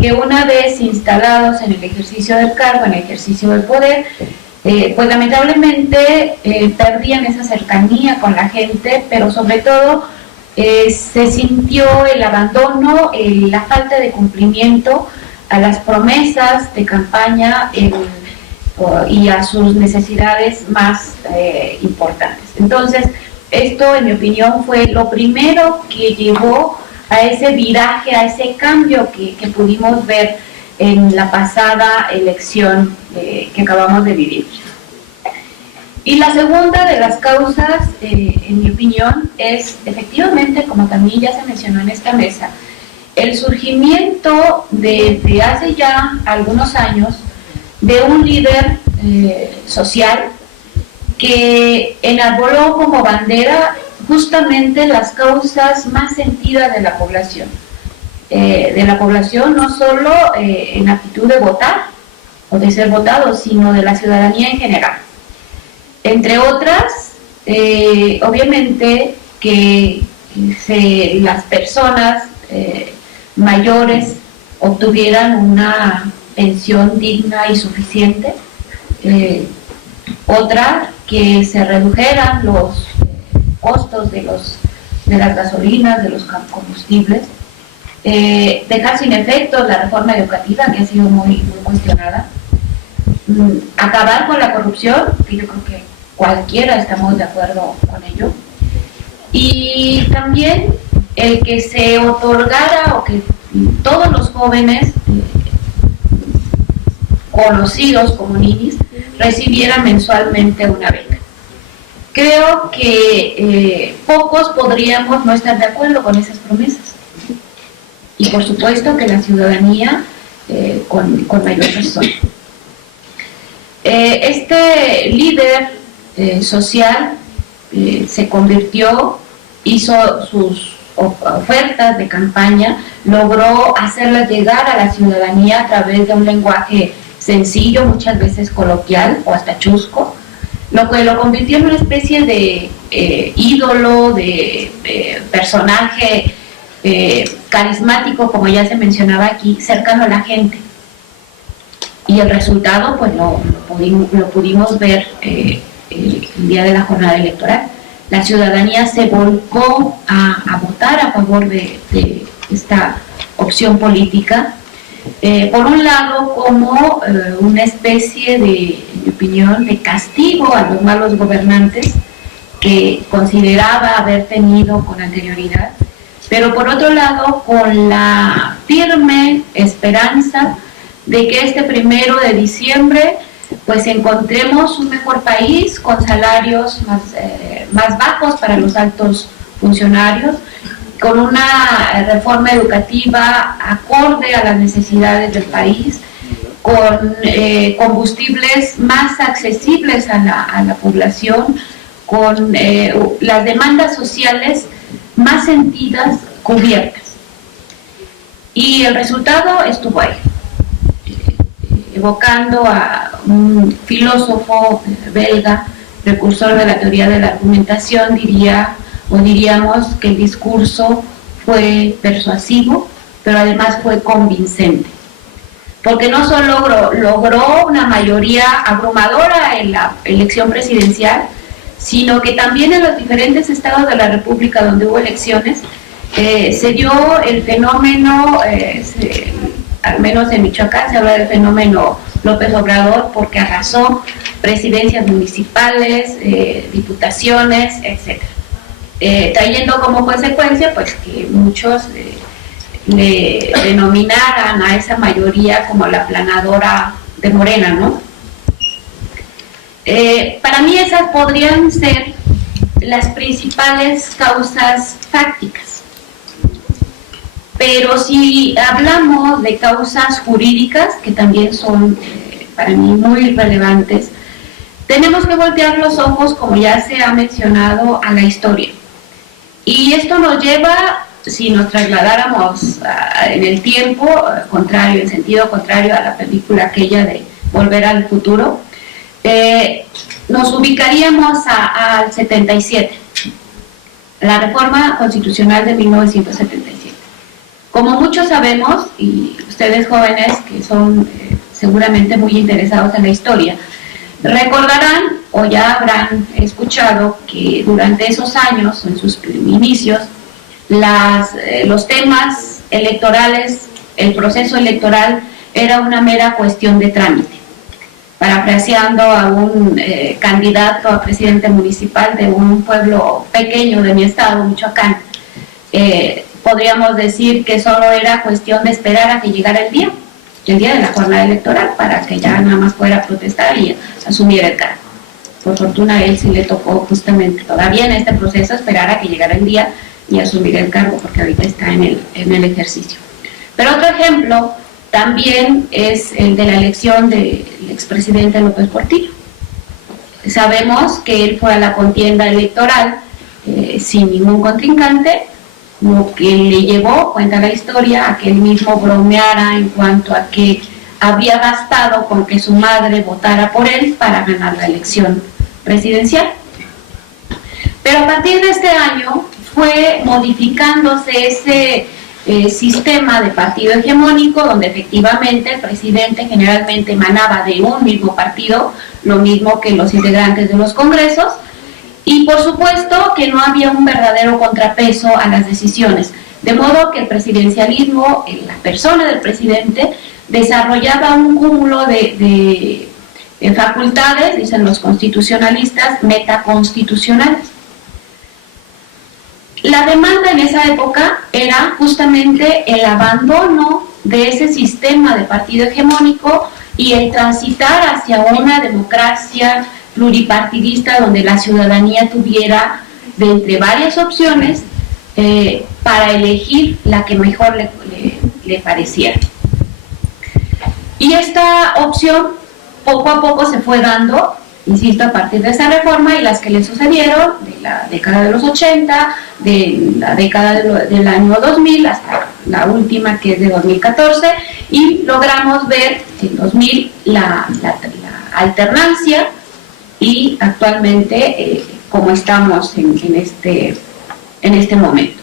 que una vez instalados en el ejercicio del cargo, en el ejercicio del poder, pues lamentablemente perdían esa cercanía con la gente, pero sobre todo se sintió el abandono, la falta de cumplimiento a las promesas de campaña y a sus necesidades más importantes. Entonces, esto, en mi opinión, fue lo primero que llevó a ese viraje, a ese cambio que pudimos ver en la pasada elección que acabamos de vivir. Y la segunda de las causas, en mi opinión, es efectivamente, como también ya se mencionó en esta mesa, el surgimiento desde hace ya algunos años de un líder social que enarboló como bandera justamente las causas más sentidas de la población no solo en actitud de votar o de ser votado, sino de la ciudadanía en general. Entre otras, obviamente que las personas mayores obtuvieran una pensión digna y suficiente. Otra, que se redujeran los costos de las gasolinas, de los combustibles. Dejar sin efecto la reforma educativa, que ha sido muy cuestionada. Acabar con la corrupción, que yo creo que cualquiera estamos de acuerdo con ello. Y también el que se otorgara, o que todos los jóvenes conocidos como ninis recibieran mensualmente una beca. Creo que pocos podríamos no estar de acuerdo con esas promesas. Y por supuesto que la ciudadanía con mayor razón. Este líder social se convirtió, hizo sus ofertas de campaña, logró hacerlas llegar a la ciudadanía a través de un lenguaje sencillo, muchas veces coloquial o hasta chusco, lo que lo convirtió en una especie de ídolo, de personaje carismático, como ya se mencionaba aquí, cercano a la gente. Y el resultado, pues lo pudimos ver el día de la jornada electoral. La ciudadanía se volcó a votar a favor de esta opción política, por un lado como una especie de, en mi opinión, de castigo a los malos gobernantes que consideraba haber tenido con anterioridad, pero por otro lado con la firme esperanza de que este 1 de diciembre pues encontremos un mejor país con salarios más bajos para los altos funcionarios, con una reforma educativa acorde a las necesidades del país, con combustibles más accesibles a la población, con las demandas sociales más sentidas, cubiertas. Y el resultado estuvo ahí. Evocando a un filósofo belga, precursor de la teoría de la argumentación, diríamos que el discurso fue persuasivo, pero además fue convincente. Porque no solo logró una mayoría abrumadora en la elección presidencial, sino que también en los diferentes estados de la República donde hubo elecciones, se dio el fenómeno, al menos en Michoacán se habla del fenómeno López Obrador, porque arrasó presidencias municipales, diputaciones, etc. Trayendo como consecuencia pues que muchos le denominaran a esa mayoría como la aplanadora de Morena, ¿no? Para mí esas podrían ser las principales causas fácticas. Pero si hablamos de causas jurídicas, que también son para mí muy relevantes, tenemos que voltear los ojos, como ya se ha mencionado, a la historia. Y esto nos lleva, si nos trasladáramos en el tiempo, en sentido contrario a la película aquella de Volver al Futuro, nos ubicaríamos al 77, la reforma constitucional de 1977. Como muchos sabemos, y ustedes jóvenes que son seguramente muy interesados en la historia, recordarán o ya habrán escuchado que durante esos años, en sus inicios, los temas electorales, el proceso electoral era una mera cuestión de trámite. Parafraseando a un candidato a presidente municipal de un pueblo pequeño de mi estado, Michoacán, podríamos decir que solo era cuestión de esperar a que llegara el día de la jornada electoral, para que ya nada más fuera protestar y asumiera el cargo. Por fortuna a él sí le tocó justamente todavía en este proceso esperar a que llegara el día y asumir el cargo, porque ahorita está en el ejercicio. Pero otro ejemplo también es el de la elección del expresidente López Portillo. Sabemos que él fue a la contienda electoral sin ningún contrincante, lo que le llevó, cuenta la historia, a que él mismo bromeara en cuanto a que había bastado con que su madre votara por él para ganar la elección presidencial. Pero a partir de este año fue modificándose ese sistema de partido hegemónico, donde efectivamente el presidente generalmente emanaba de un mismo partido, lo mismo que los integrantes de los congresos, y por supuesto que no había un verdadero contrapeso a las decisiones, de modo que el presidencialismo, en la persona del presidente, desarrollaba un cúmulo de facultades, dicen los constitucionalistas, metaconstitucionales. La demanda en esa época era justamente el abandono de ese sistema de partido hegemónico y el transitar hacia una democracia pluripartidista donde la ciudadanía tuviera de entre varias opciones para elegir la que mejor le pareciera. Y esta opción poco a poco se fue dando, insisto, a partir de esa reforma y las que le sucedieron, de la década de los 80, de la década del año 2000 hasta la última, que es de 2014, y logramos ver en 2000 la alternancia y actualmente como estamos en este momento.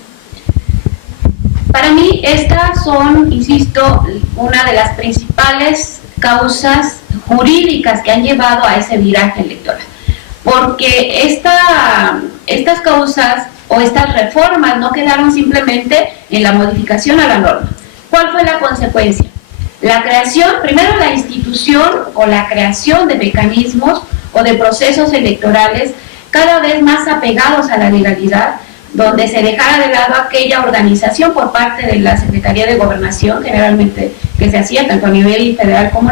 Para mí estas son, insisto, una de las principales causas jurídicas que han llevado a ese viraje electoral, porque estas causas o estas reformas no quedaron simplemente en la modificación a la norma. ¿Cuál fue la consecuencia? La creación, primero la institución o la creación de mecanismos o de procesos electorales cada vez más apegados a la legalidad, donde se dejara de lado aquella organización por parte de la Secretaría de Gobernación, generalmente que se hacía tanto a nivel federal como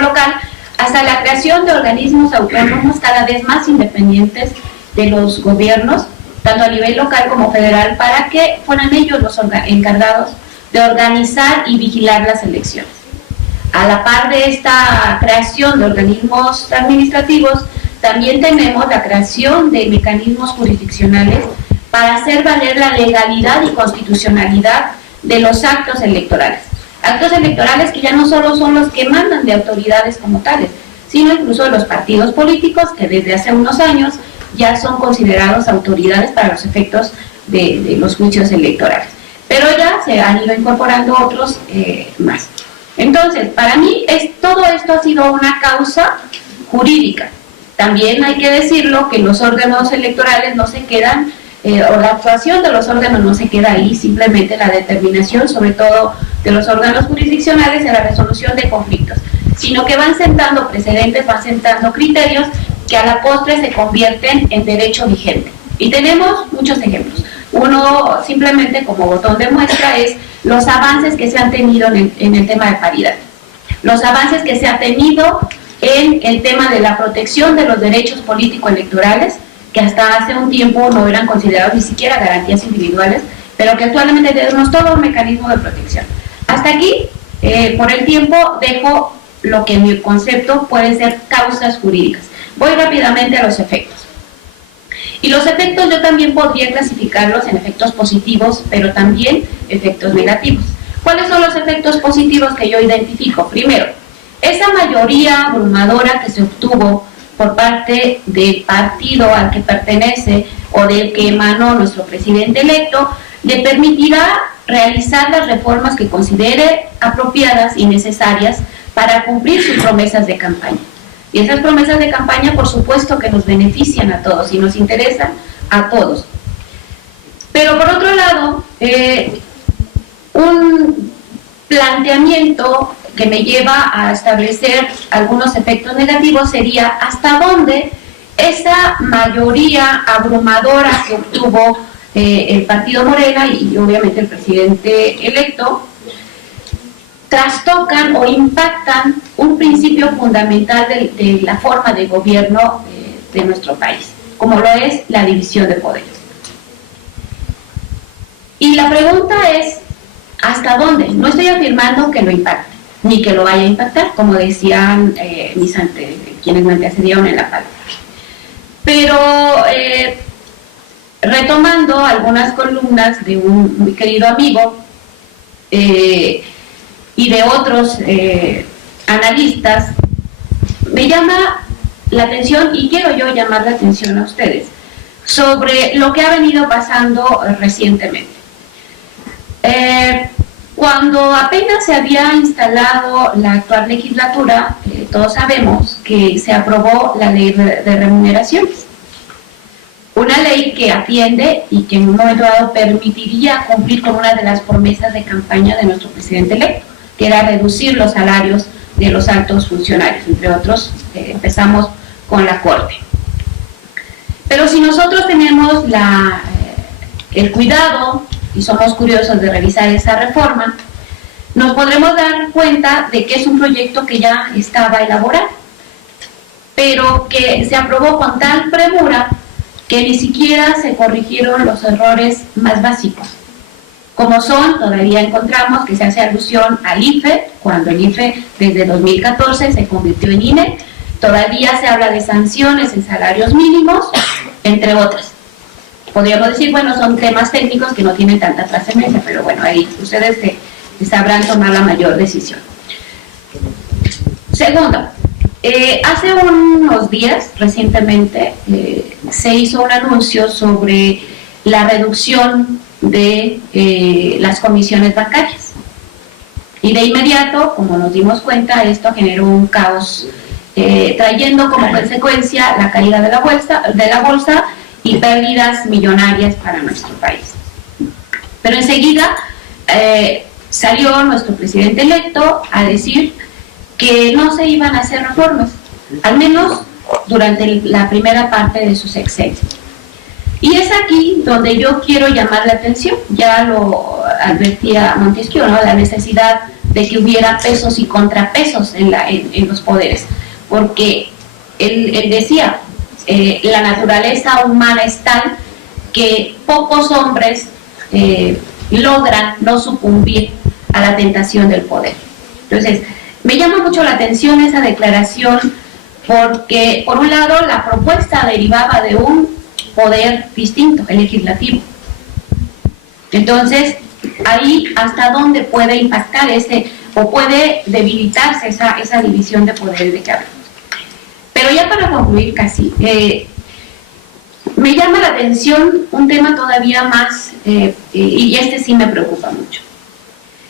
local, hasta la creación de organismos autónomos cada vez más independientes de los gobiernos, tanto a nivel local como federal, para que fueran ellos los encargados de organizar y vigilar las elecciones. A la par de esta creación de organismos administrativos, también tenemos la creación de mecanismos jurisdiccionales para hacer valer la legalidad y constitucionalidad de los actos electorales. Actos electorales que ya no solo son los que mandan de autoridades como tales, sino incluso de los partidos políticos que desde hace unos años ya son considerados autoridades para los efectos de los juicios electorales. Pero ya se han ido incorporando otros más. Entonces, para mí todo esto ha sido una causa jurídica. También hay que decirlo que los órganos electorales no se quedan o la actuación de los órganos no se queda ahí, simplemente la determinación, sobre todo de los órganos jurisdiccionales, en la resolución de conflictos, sino que van sentando precedentes, van sentando criterios que a la postre se convierten en derecho vigente. Y tenemos muchos ejemplos. Uno, simplemente como botón de muestra, es los avances que se han tenido en el tema de paridad, los avances que se han tenido en el tema de la protección de los derechos político-electorales, que hasta hace un tiempo no eran considerados ni siquiera garantías individuales, pero que actualmente tenemos todo un mecanismo de protección. Hasta aquí, por el tiempo, dejo lo que en mi concepto pueden ser causas jurídicas. Voy rápidamente a los efectos. Y los efectos yo también podría clasificarlos en efectos positivos, pero también efectos negativos. ¿Cuáles son los efectos positivos que yo identifico? Primero, esa mayoría abrumadora que se obtuvo por parte del partido al que pertenece o del que emanó nuestro presidente electo, le permitirá realizar las reformas que considere apropiadas y necesarias para cumplir sus promesas de campaña. Y esas promesas de campaña, por supuesto, que nos benefician a todos y nos interesan a todos. Pero por otro lado, un planteamiento que me lleva a establecer algunos efectos negativos sería hasta dónde esa mayoría abrumadora que obtuvo el partido Morena y obviamente el presidente electo trastocan o impactan un principio fundamental de la forma de gobierno de nuestro país, como lo es la división de poderes. Y la pregunta es, ¿hasta dónde? No estoy afirmando que lo impacte, ni que lo vaya a impactar, como decían quienes me antecedieron en la palabra. Pero retomando algunas columnas de un muy querido amigo y de otros analistas, me llama la atención, y quiero yo llamar la atención a ustedes, sobre lo que ha venido pasando recientemente. Cuando apenas se había instalado la actual legislatura, todos sabemos que se aprobó la ley de remuneraciones. Una ley que atiende y que en un momento dado permitiría cumplir con una de las promesas de campaña de nuestro presidente electo, que era reducir los salarios de los altos funcionarios, entre otros, empezamos con la Corte. Pero si nosotros tenemos el cuidado y somos curiosos de revisar esa reforma, nos podremos dar cuenta de que es un proyecto que ya estaba elaborado, pero que se aprobó con tal premura que ni siquiera se corrigieron los errores más básicos, como son, todavía encontramos que se hace alusión al IFE, cuando el IFE desde 2014 se convirtió en INE, todavía se habla de sanciones en salarios mínimos, entre otras. Podríamos decir, bueno, son temas técnicos que no tienen tanta trascendencia, pero bueno, ahí ustedes sabrán tomar la mayor decisión. Segundo, hace unos días, recientemente, se hizo un anuncio sobre la reducción de las comisiones bancarias. Y de inmediato, como nos dimos cuenta, esto generó un caos, trayendo como consecuencia la caída de la bolsa y pérdidas millonarias para nuestro país. Pero enseguida salió nuestro presidente electo a decir que no se iban a hacer reformas, al menos durante la primera parte de su sexenio. Y es aquí donde yo quiero llamar la atención, ya lo advertía Montesquieu, ¿no? La necesidad de que hubiera pesos y contrapesos en los poderes, porque él decía, la naturaleza humana es tal que pocos hombres logran no sucumbir a la tentación del poder. Entonces, me llama mucho la atención esa declaración porque, por un lado, la propuesta derivaba de un poder distinto, el legislativo. Entonces, ahí hasta dónde puede impactar o puede debilitarse esa división de poderes de que hablamos. Pero ya para concluir casi, me llama la atención un tema todavía más, y este sí me preocupa mucho.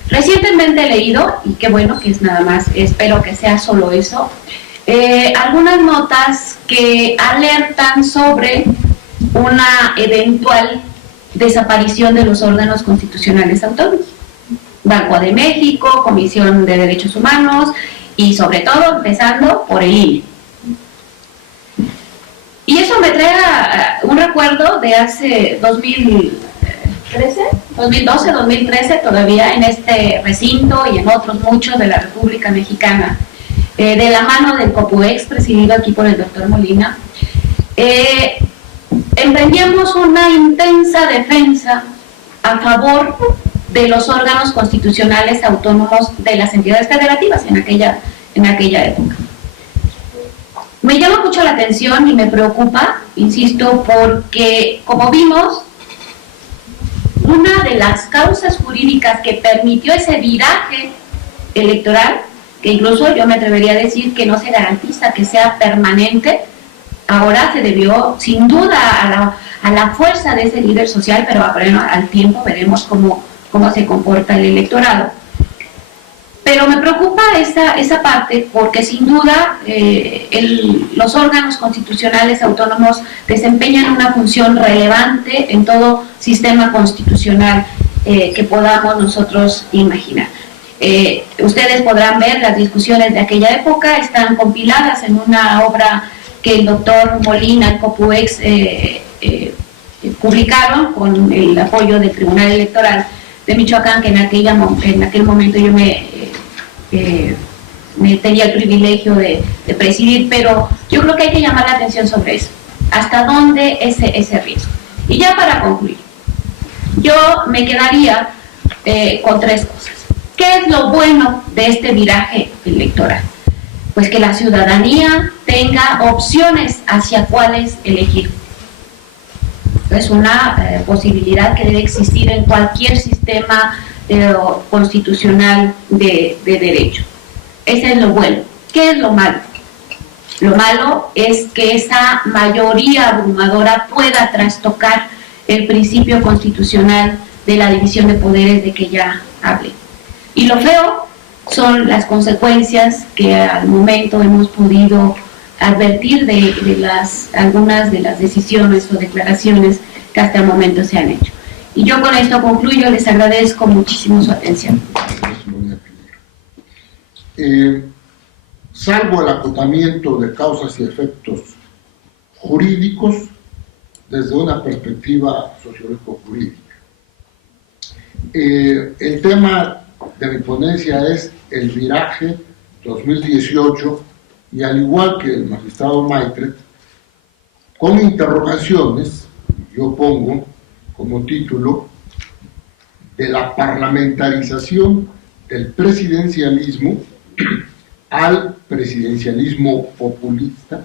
Recientemente he leído, y qué bueno que es nada más, espero que sea solo eso, algunas notas que alertan sobre una eventual desaparición de los órganos constitucionales autónomos. Banco de México, Comisión de Derechos Humanos y sobre todo empezando por el INE. Y eso me trae un recuerdo de hace 2012, 2013, todavía en este recinto y en otros muchos de la República Mexicana, de la mano del COPUEX, presidido aquí por el doctor Molina, emprendíamos una intensa defensa a favor de los órganos constitucionales autónomos de las entidades federativas en aquella época. Me llama mucho la atención y me preocupa, insisto, porque, como vimos, una de las causas jurídicas que permitió ese viraje electoral, que incluso yo me atrevería a decir que no se garantiza que sea permanente, ahora se debió sin duda a la fuerza de ese líder social, pero al tiempo veremos cómo se comporta el electorado. Pero me preocupa esa parte porque sin duda los órganos constitucionales autónomos desempeñan una función relevante en todo sistema constitucional que podamos nosotros imaginar. Ustedes podrán ver las discusiones de aquella época, están compiladas en una obra que el doctor Molina, el COPUEX, publicaron con el apoyo del Tribunal Electoral de Michoacán, que en aquel momento yo me tenía el privilegio de presidir, pero yo creo que hay que llamar la atención sobre eso, hasta dónde ese riesgo. Y ya para concluir, yo me quedaría con tres cosas. ¿Qué es lo bueno de este viraje electoral? Pues que la ciudadanía tenga opciones hacia cuáles elegir. Es una posibilidad que debe existir en cualquier sistema constitucional de derecho. Ese es lo bueno. ¿Qué es lo malo? Lo malo es que esa mayoría abrumadora pueda trastocar el principio constitucional de la división de poderes de que ya hablé. Y lo feo son las consecuencias que al momento hemos podido advertir de algunas de las decisiones o declaraciones que hasta el momento se han hecho. Y yo con esto concluyo, les agradezco muchísimo su atención. Salvo el acotamiento de causas y efectos jurídicos desde una perspectiva sociológico-jurídica. El tema de mi ponencia es el viraje 2018 y al igual que el magistrado Maitret, con interrogaciones, yo pongo como título de la parlamentarización del presidencialismo al presidencialismo populista,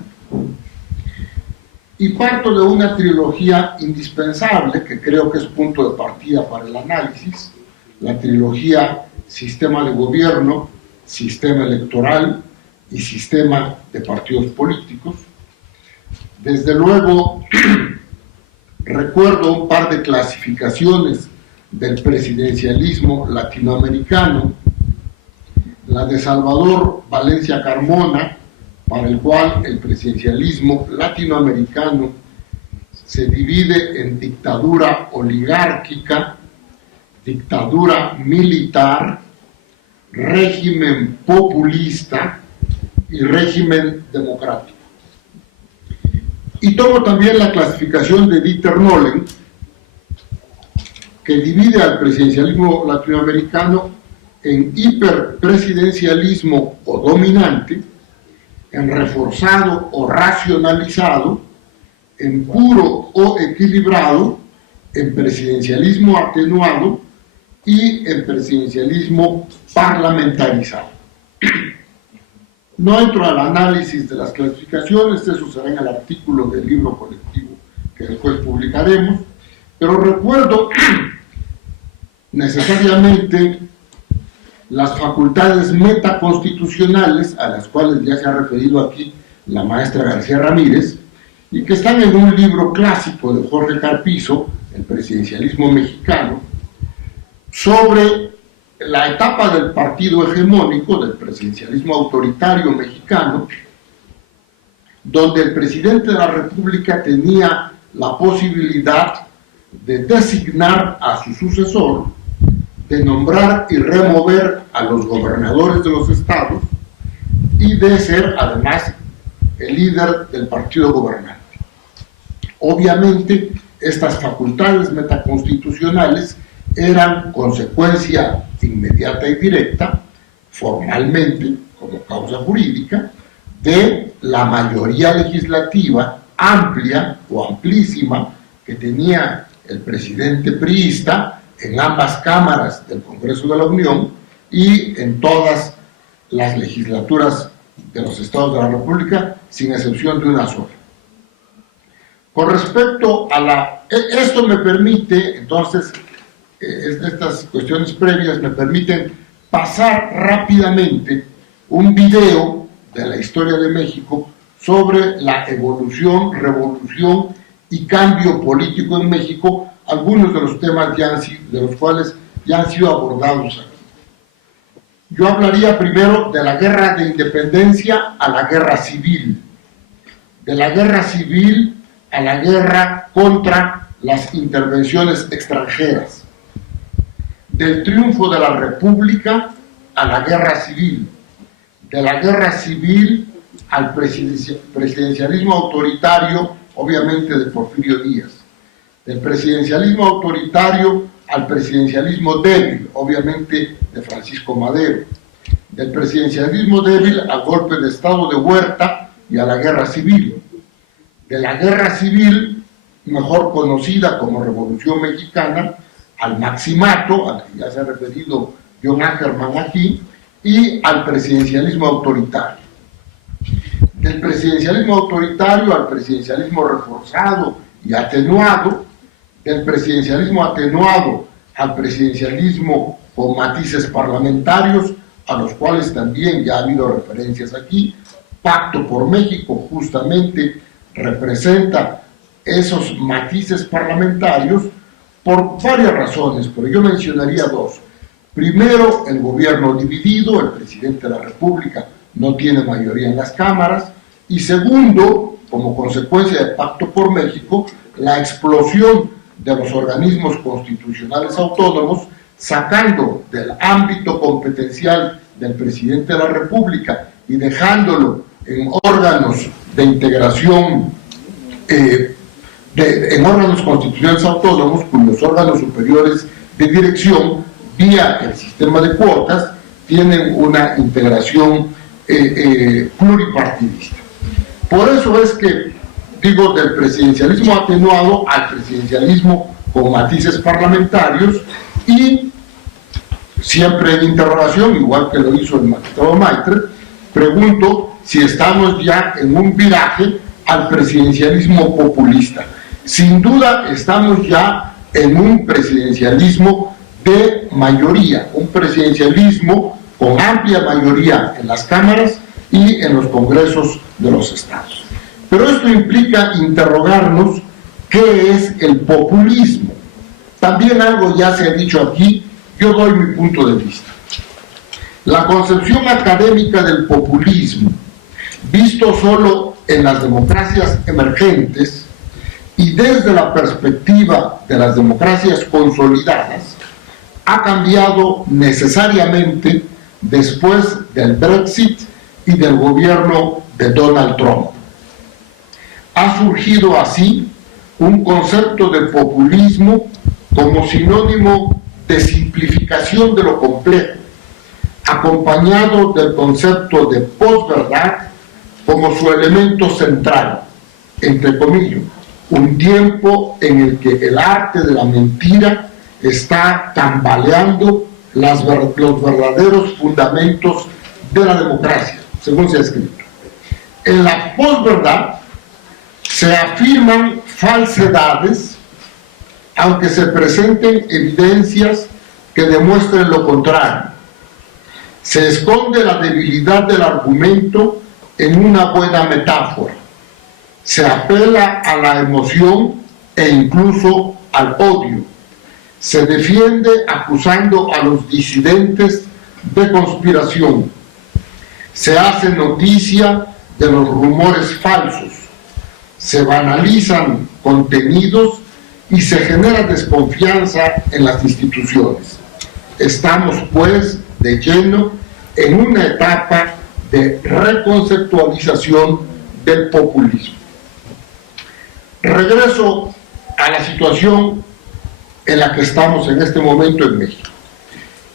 y parto de una trilogía indispensable que creo que es punto de partida para el análisis, la trilogía sistema de gobierno, sistema electoral y sistema de partidos políticos. Desde luego, recuerdo un par de clasificaciones del presidencialismo latinoamericano, la de Salvador Valencia Carmona, para el cual el presidencialismo latinoamericano se divide en dictadura oligárquica, dictadura militar, régimen populista y régimen democrático. Y tomo también la clasificación de Dieter Nolen, que divide al presidencialismo latinoamericano en hiperpresidencialismo o dominante, en reforzado o racionalizado, en puro o equilibrado, en presidencialismo atenuado y en presidencialismo parlamentarizado. No entro al análisis de las clasificaciones, eso será en el artículo del libro colectivo que después publicaremos, pero recuerdo necesariamente las facultades metaconstitucionales a las cuales ya se ha referido aquí la maestra García Ramírez y que están en un libro clásico de Jorge Carpizo, El presidencialismo mexicano, sobre la etapa del partido hegemónico, del presidencialismo autoritario mexicano, donde el presidente de la República tenía la posibilidad de designar a su sucesor, de nombrar y remover a los gobernadores de los estados y de ser además el líder del partido gobernante. Obviamente, estas facultades metaconstitucionales eran consecuencia inmediata y directa, formalmente, como causa jurídica, de la mayoría legislativa amplia o amplísima que tenía el presidente priista en ambas cámaras del Congreso de la Unión y en todas las legislaturas de los estados de la República, sin excepción de una sola. Con respecto a esto me permite, entonces, estas cuestiones previas me permiten pasar rápidamente un video de la historia de México sobre la evolución, revolución y cambio político en México, algunos de los temas de los cuales ya han sido abordados aquí. Yo hablaría primero de la guerra de independencia a la guerra civil, de la guerra civil a la guerra contra las intervenciones extranjeras, del triunfo de la República a la guerra civil, de la guerra civil al presidencialismo autoritario, obviamente de Porfirio Díaz, del presidencialismo autoritario al presidencialismo débil, obviamente de Francisco Madero, del presidencialismo débil al golpe de Estado de Huerta y a la guerra civil, de la guerra civil, mejor conocida como Revolución Mexicana, al maximato, al que ya se ha referido John Ackerman aquí, y al presidencialismo autoritario. Del presidencialismo autoritario al presidencialismo reforzado y atenuado, del presidencialismo atenuado al presidencialismo con matices parlamentarios, a los cuales también ya ha habido referencias aquí. Pacto por México justamente representa esos matices parlamentarios por varias razones, pero yo mencionaría dos. Primero, el gobierno dividido, el presidente de la República no tiene mayoría en las cámaras, y segundo, como consecuencia del Pacto por México, la explosión de los organismos constitucionales autónomos, sacando del ámbito competencial del presidente de la República y dejándolo en órganos de integración, en órganos constitucionales autónomos, cuyos órganos superiores de dirección, vía el sistema de cuotas, tienen una integración pluripartidista. Por eso es que digo del presidencialismo atenuado al presidencialismo con matices parlamentarios, y siempre en interrogación, igual que lo hizo el magistrado Maitre, pregunto si estamos ya en un viraje al presidencialismo populista. Sin duda estamos ya en un presidencialismo de mayoría, un presidencialismo con amplia mayoría en las cámaras y en los congresos de los estados. Pero esto implica interrogarnos qué es el populismo. También algo ya se ha dicho aquí, yo doy mi punto de vista. La concepción académica del populismo, visto solo en las democracias emergentes y desde la perspectiva de las democracias consolidadas, ha cambiado necesariamente después del Brexit y del gobierno de Donald Trump. Ha surgido así un concepto de populismo como sinónimo de simplificación de lo complejo, acompañado del concepto de posverdad como su elemento central, entre comillas, un tiempo en el que el arte de la mentira está tambaleando los verdaderos fundamentos de la democracia, según se ha escrito. En la posverdad se afirman falsedades, aunque se presenten evidencias que demuestren lo contrario. Se esconde la debilidad del argumento en una buena metáfora. Se apela a la emoción e incluso al odio. Se defiende acusando a los disidentes de conspiración. Se hace noticia de los rumores falsos. se banalizan contenidos y se genera desconfianza en las instituciones. Estamos, pues, de lleno en una etapa de reconceptualización del populismo. Regreso a la situación en la que estamos en este momento en México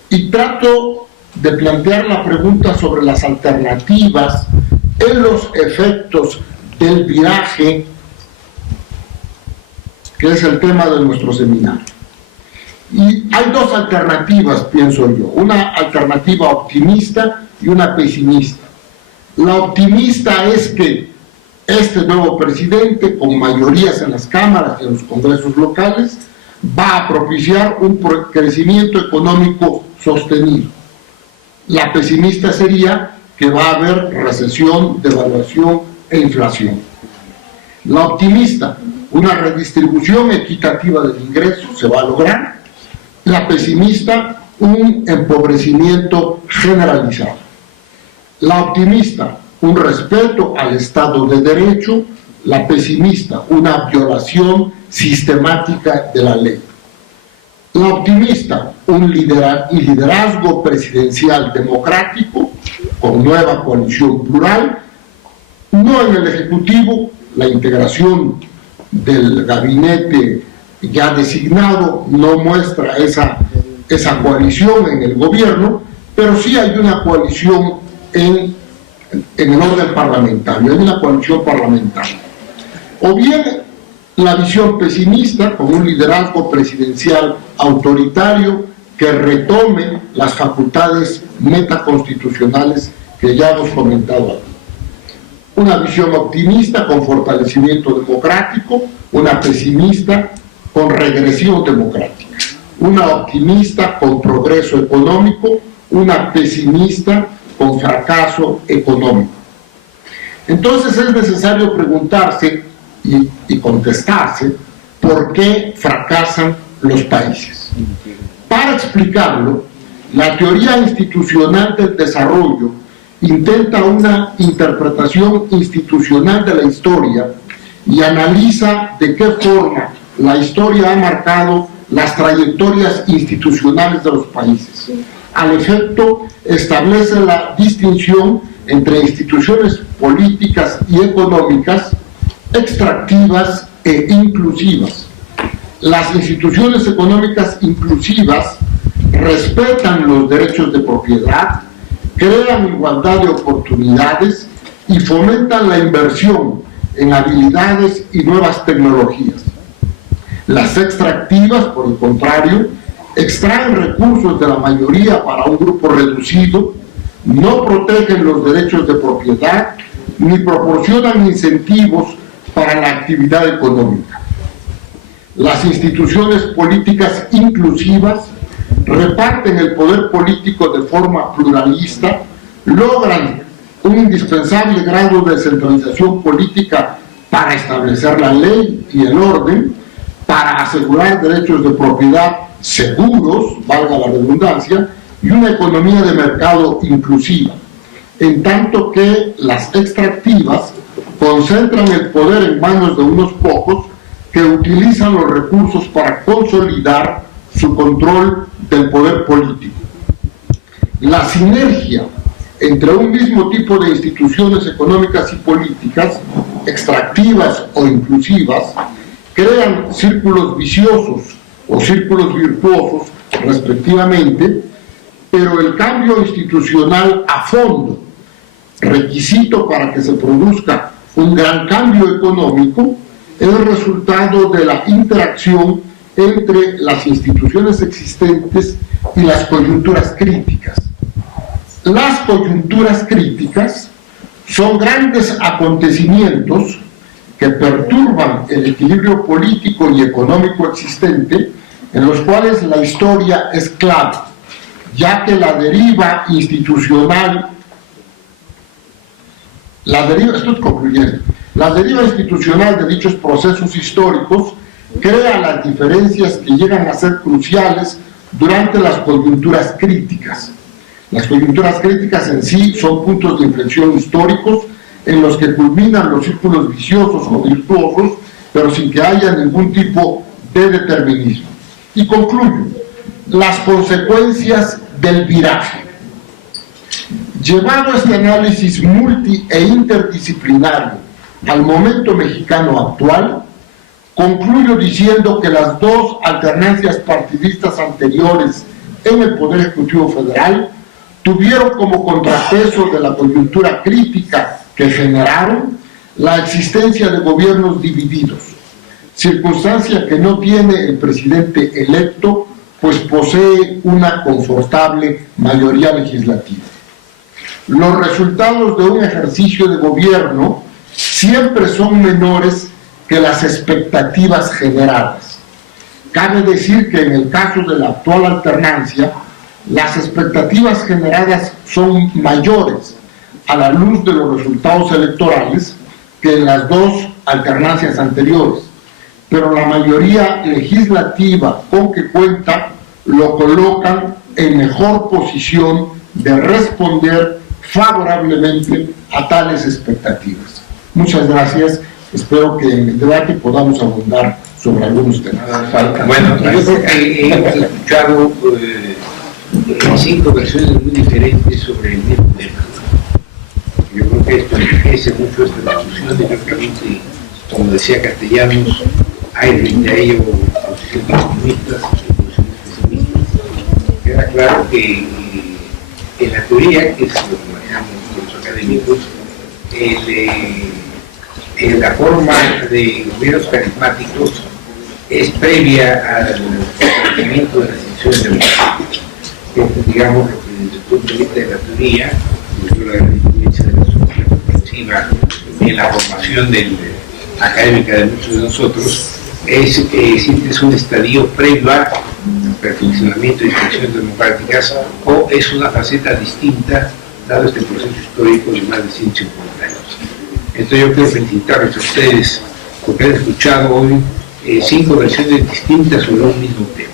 y trato de plantear la pregunta sobre las alternativas en los efectos del viraje, que es el tema de nuestro seminario. Y hay dos alternativas, pienso yo, una alternativa optimista y una pesimista. La optimista es que este nuevo presidente, con mayorías en las cámaras y en los congresos locales, va a propiciar un crecimiento económico sostenido. La pesimista sería que va a haber recesión, devaluación e inflación. La optimista, una redistribución equitativa del ingreso se va a lograr. La pesimista, un empobrecimiento generalizado. La optimista, un respeto al Estado de Derecho. La pesimista, una violación sistemática de la ley. La optimista, un liderazgo presidencial democrático con nueva coalición plural, no en el Ejecutivo, la integración del gabinete ya designado no muestra esa coalición en el gobierno, pero sí hay una coalición en el orden parlamentario, hay una coalición parlamentaria. O bien la visión pesimista, con un liderazgo presidencial autoritario que retome las facultades metaconstitucionales que ya hemos comentado aquí. Una visión optimista con fortalecimiento democrático, una pesimista con regresión democrática. Una optimista con progreso económico, una pesimista con fracaso económico. Entonces es necesario preguntarse y contestarse por qué fracasan los países. Para explicarlo, la teoría institucional del desarrollo intenta una interpretación institucional de la historia y analiza de qué forma la historia ha marcado las trayectorias institucionales de los países. Al efecto, establece la distinción entre instituciones políticas y económicas extractivas e inclusivas. Las instituciones económicas inclusivas respetan los derechos de propiedad, crean igualdad de oportunidades y fomentan la inversión en habilidades y nuevas tecnologías. Las extractivas, por el contrario, extraen recursos de la mayoría para un grupo reducido, no protegen los derechos de propiedad ni proporcionan incentivos para la actividad económica. Las instituciones políticas inclusivas reparten el poder político de forma pluralista, logran un indispensable grado de centralización política para establecer la ley y el orden, para asegurar derechos de propiedad seguros, valga la redundancia, y una economía de mercado inclusiva, en tanto que las extractivas concentran el poder en manos de unos pocos que utilizan los recursos para consolidar su control del poder político. La sinergia entre un mismo tipo de instituciones económicas y políticas, extractivas o inclusivas, crean círculos viciosos o círculos virtuosos, respectivamente, pero el cambio institucional a fondo, requisito para que se produzca un gran cambio económico, es el resultado de la interacción entre las instituciones existentes y las coyunturas críticas. Las coyunturas críticas son grandes acontecimientos que perturban el equilibrio político y económico existente, en los cuales la historia es clave, ya que la deriva institucional, estoy concluyendo, la deriva institucional de dichos procesos históricos crea las diferencias que llegan a ser cruciales durante las coyunturas críticas. Las coyunturas críticas en sí son puntos de inflexión históricos en los que culminan los círculos viciosos o virtuosos, pero sin que haya ningún tipo de determinismo. Y concluyo, las consecuencias del viraje. Llevado este análisis multi e interdisciplinario al momento mexicano actual, concluyo diciendo que las dos alternancias partidistas anteriores en el Poder Ejecutivo Federal tuvieron como contrapeso de la coyuntura crítica que generaron la existencia de gobiernos divididos, circunstancia que no tiene el presidente electo, pues posee una confortable mayoría legislativa. Los resultados de un ejercicio de gobierno siempre son menores que las expectativas generadas. Cabe decir que en el caso de la actual alternancia, las expectativas generadas son mayores a la luz de los resultados electorales que en las dos alternancias anteriores, pero la mayoría legislativa con que cuenta lo colocan en mejor posición de responder favorablemente a tales expectativas. Muchas gracias, espero que en el debate podamos abundar sobre algunos temas. Bueno, yo creo que hemos escuchado 5 versiones muy diferentes sobre el mismo tema. Yo creo que esto enriquece mucho esta discusión y francamente, como decía Castellanos, hay frente a ello posiciones optimistas y posiciones pesimistas. Queda claro que en la teoría, que es lo que manejamos los académicos, la forma de gobiernos carismáticos es previa al establecimiento de las instituciones democráticas. Digamos, desde el punto de vista de la teoría, yo la gran influencia de la sociedad comprensiva en la formación académica de muchos de nosotros, es un estadio previo al perfeccionamiento de instituciones democráticas, o es una faceta distinta dado este proceso histórico de más de 150 años. Entonces yo quiero felicitarles a ustedes porque han escuchado hoy 5 versiones distintas sobre un mismo tema.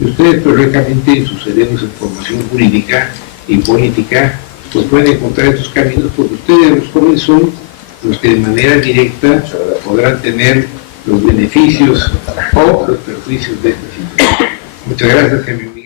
Y ustedes perfectamente en sus cerebros en formación jurídica y política pues pueden encontrar estos caminos, porque ustedes los jóvenes son los que de manera directa podrán tener los beneficios o los perjuicios de esta situación. Muchas gracias, Jaime.